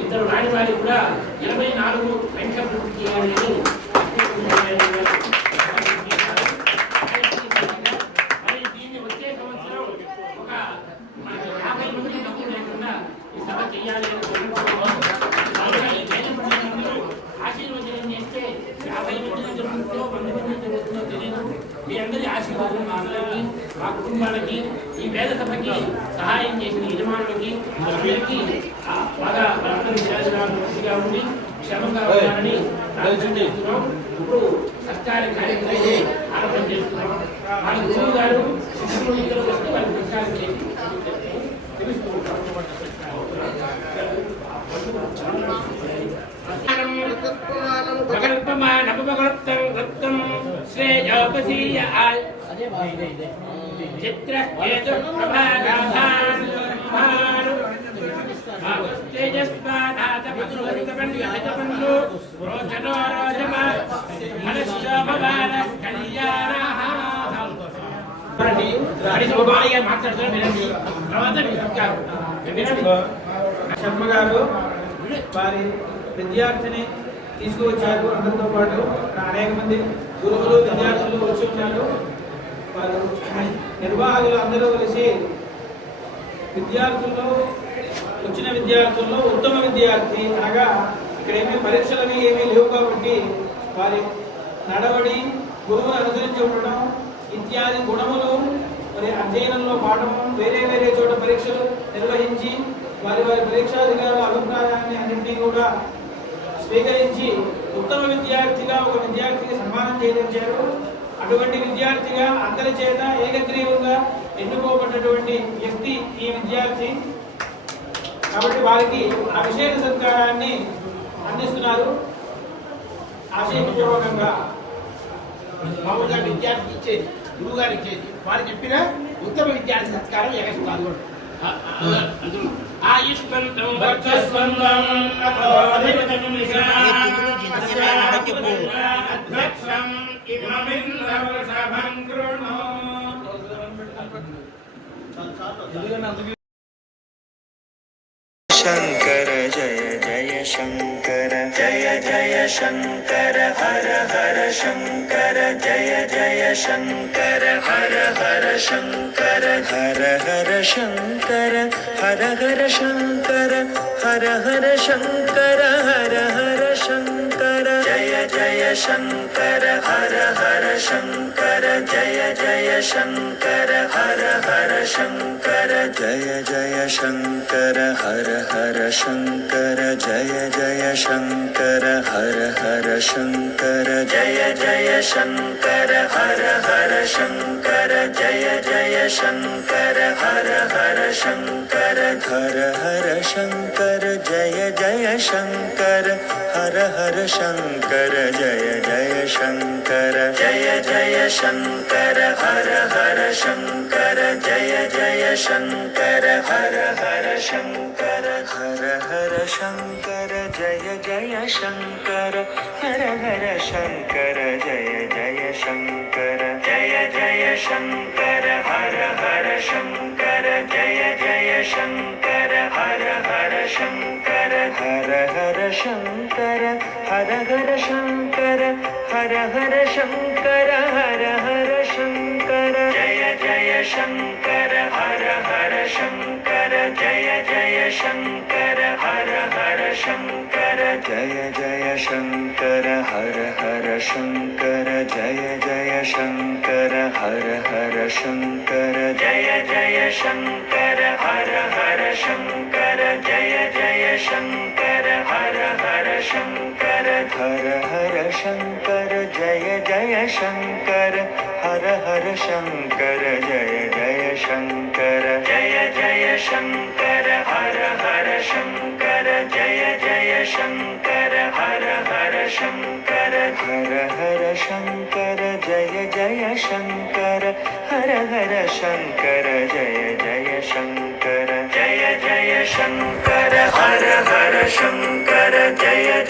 ఇద్దరు రాని వారికి కూడా 24 వెంట పూర్తి చేయాలని మరి దీన్ని వచ్చే సంవత్సరం ఒక మనకి 50 మంది తక్కువ లేకుండా ఈ సభ చేయాలి అని ఆశీర్వచనం చేస్తే 50 మంది జరుగుతుందో 100 మంది జరుగుతుందో తెలియదు. మీ అందరి ఆశీర్వాదం మా అందరికీ, మా కుటుంబాలకి, ఈ వేద సభకి సహాయం చేసిన యజమానులకి అందరికీ బాగా అందరూ మంచిగా ఉండి క్షేమంగా ఉండాలని ప్రార్థన చేస్తున్నాం. ఇప్పుడు సత్కార కార్యక్రమం ఆరంభం చేస్తున్నాం. వాళ్ళ గురువు గారు శిష్యులు ఇద్దరు వస్తే వాళ్ళకి సత్కారం చేసి తాపసీయ చిత్రకేతు ప్రభాదాభాన్ తేజస్వానాథ పద్మస్తపన్యమితపన్ను రోచనో రోచమా మనశ్శోభమాన కళ్యాణః. మాట్లాడుతున్నా వినండి. తర్వాత వినండి. శర్మ గారు వారి విద్యార్థిని తీసుకువచ్చారు. అందరితో పాటు అనేక మంది గురువులు విద్యార్థులు వచ్చి ఉన్నారు. వారు నిర్వాహకులు అందరూ కలిసి వచ్చిన విద్యార్థుల్లో ఉత్తమ విద్యార్థి అనగా ఇక్కడ పరీక్షలు ఏమీ లేవు కాబట్టి వారి నడవడి గురువును అనుసరించి ఉండడం ఇత్యాది గుణములు మరి అధ్యయనంలో పాఠము వేరే వేరే చోట పరీక్షలు నిర్వహించి వారి పరీక్షాధికారుల అభిప్రాయాన్ని అన్నింటినీ కూడా స్వీకరించి ఉత్తమ విద్యార్థిగా ఒక విద్యార్థికి సన్మానం చేయదలిచారు. అటువంటి విద్యార్థిగా అందరి చేత ఏకగ్రీవంగా ఎన్నుకోబడినటువంటి వ్యక్తి ఈ విద్యార్థి కాబట్టి వారికి ఆ విశేష సత్కారాన్ని అందిస్తున్నారు. ఆశయపూర్వకంగా మామూలుగా విద్యార్థి ఇచ్చేది గురువు గారు ఇచ్చేది వారు చెప్పిన ఉత్తమ విద్యార్థి సత్కారం ఎగస్టాలు. ఆయుష్మంతం వర్చస్వంతం అధిపతం అధ్యక్షం ఇమమింద్రవృషభం కృణో. शंकर जय जय शंकर जय जय शंकर हर हर शंकर जय जय शंकर हर हर शंकर हर हर शंकर हर हर शंकर हर हर शंकर हर हर शंकर जय जय शंकर हर हर शंकर जय जय शंकर हर हर शंकर जय जय शंकर हर हर शंकर जय जय शंकर हर हर शंकर जय जय शंकर हर हर शंकर जय जय शंकर हर हर शंकर हर हर शंकर जय जय शंकर हर हर शंकर जय जय शंकर जय जय शंकर हर हर शंकर जय जय शंकर हर हर शंकर हर हर शंकर जय जय शंकर हर हर शंकर जय जय शंकर जय जय शंकर हर हर शंकर जय जय शंकर हर हर शंकर हर हर शंकर हर हर शंकर हर हर शंकर हर हर शंकर जय जय शंकर हर हर शंकर जय जय शंकर हर हर शंकर जय जय शंकर हर हर शंकर जय जय शंकर हर हर शंकर जय जय शंकर हर हर शंकर जय जय शंकर हर हर शंकर हर हर शंकर जय जय शंकर हर हर शंकर जय जय शंकर जय जय शंकर हर हर शंकर जय जय शंकर हर हर शंकर हर हर शंकर जय जय शंकर हर हर शंकर जय जय शंकर जय जय शंकर हर हर शंकर जय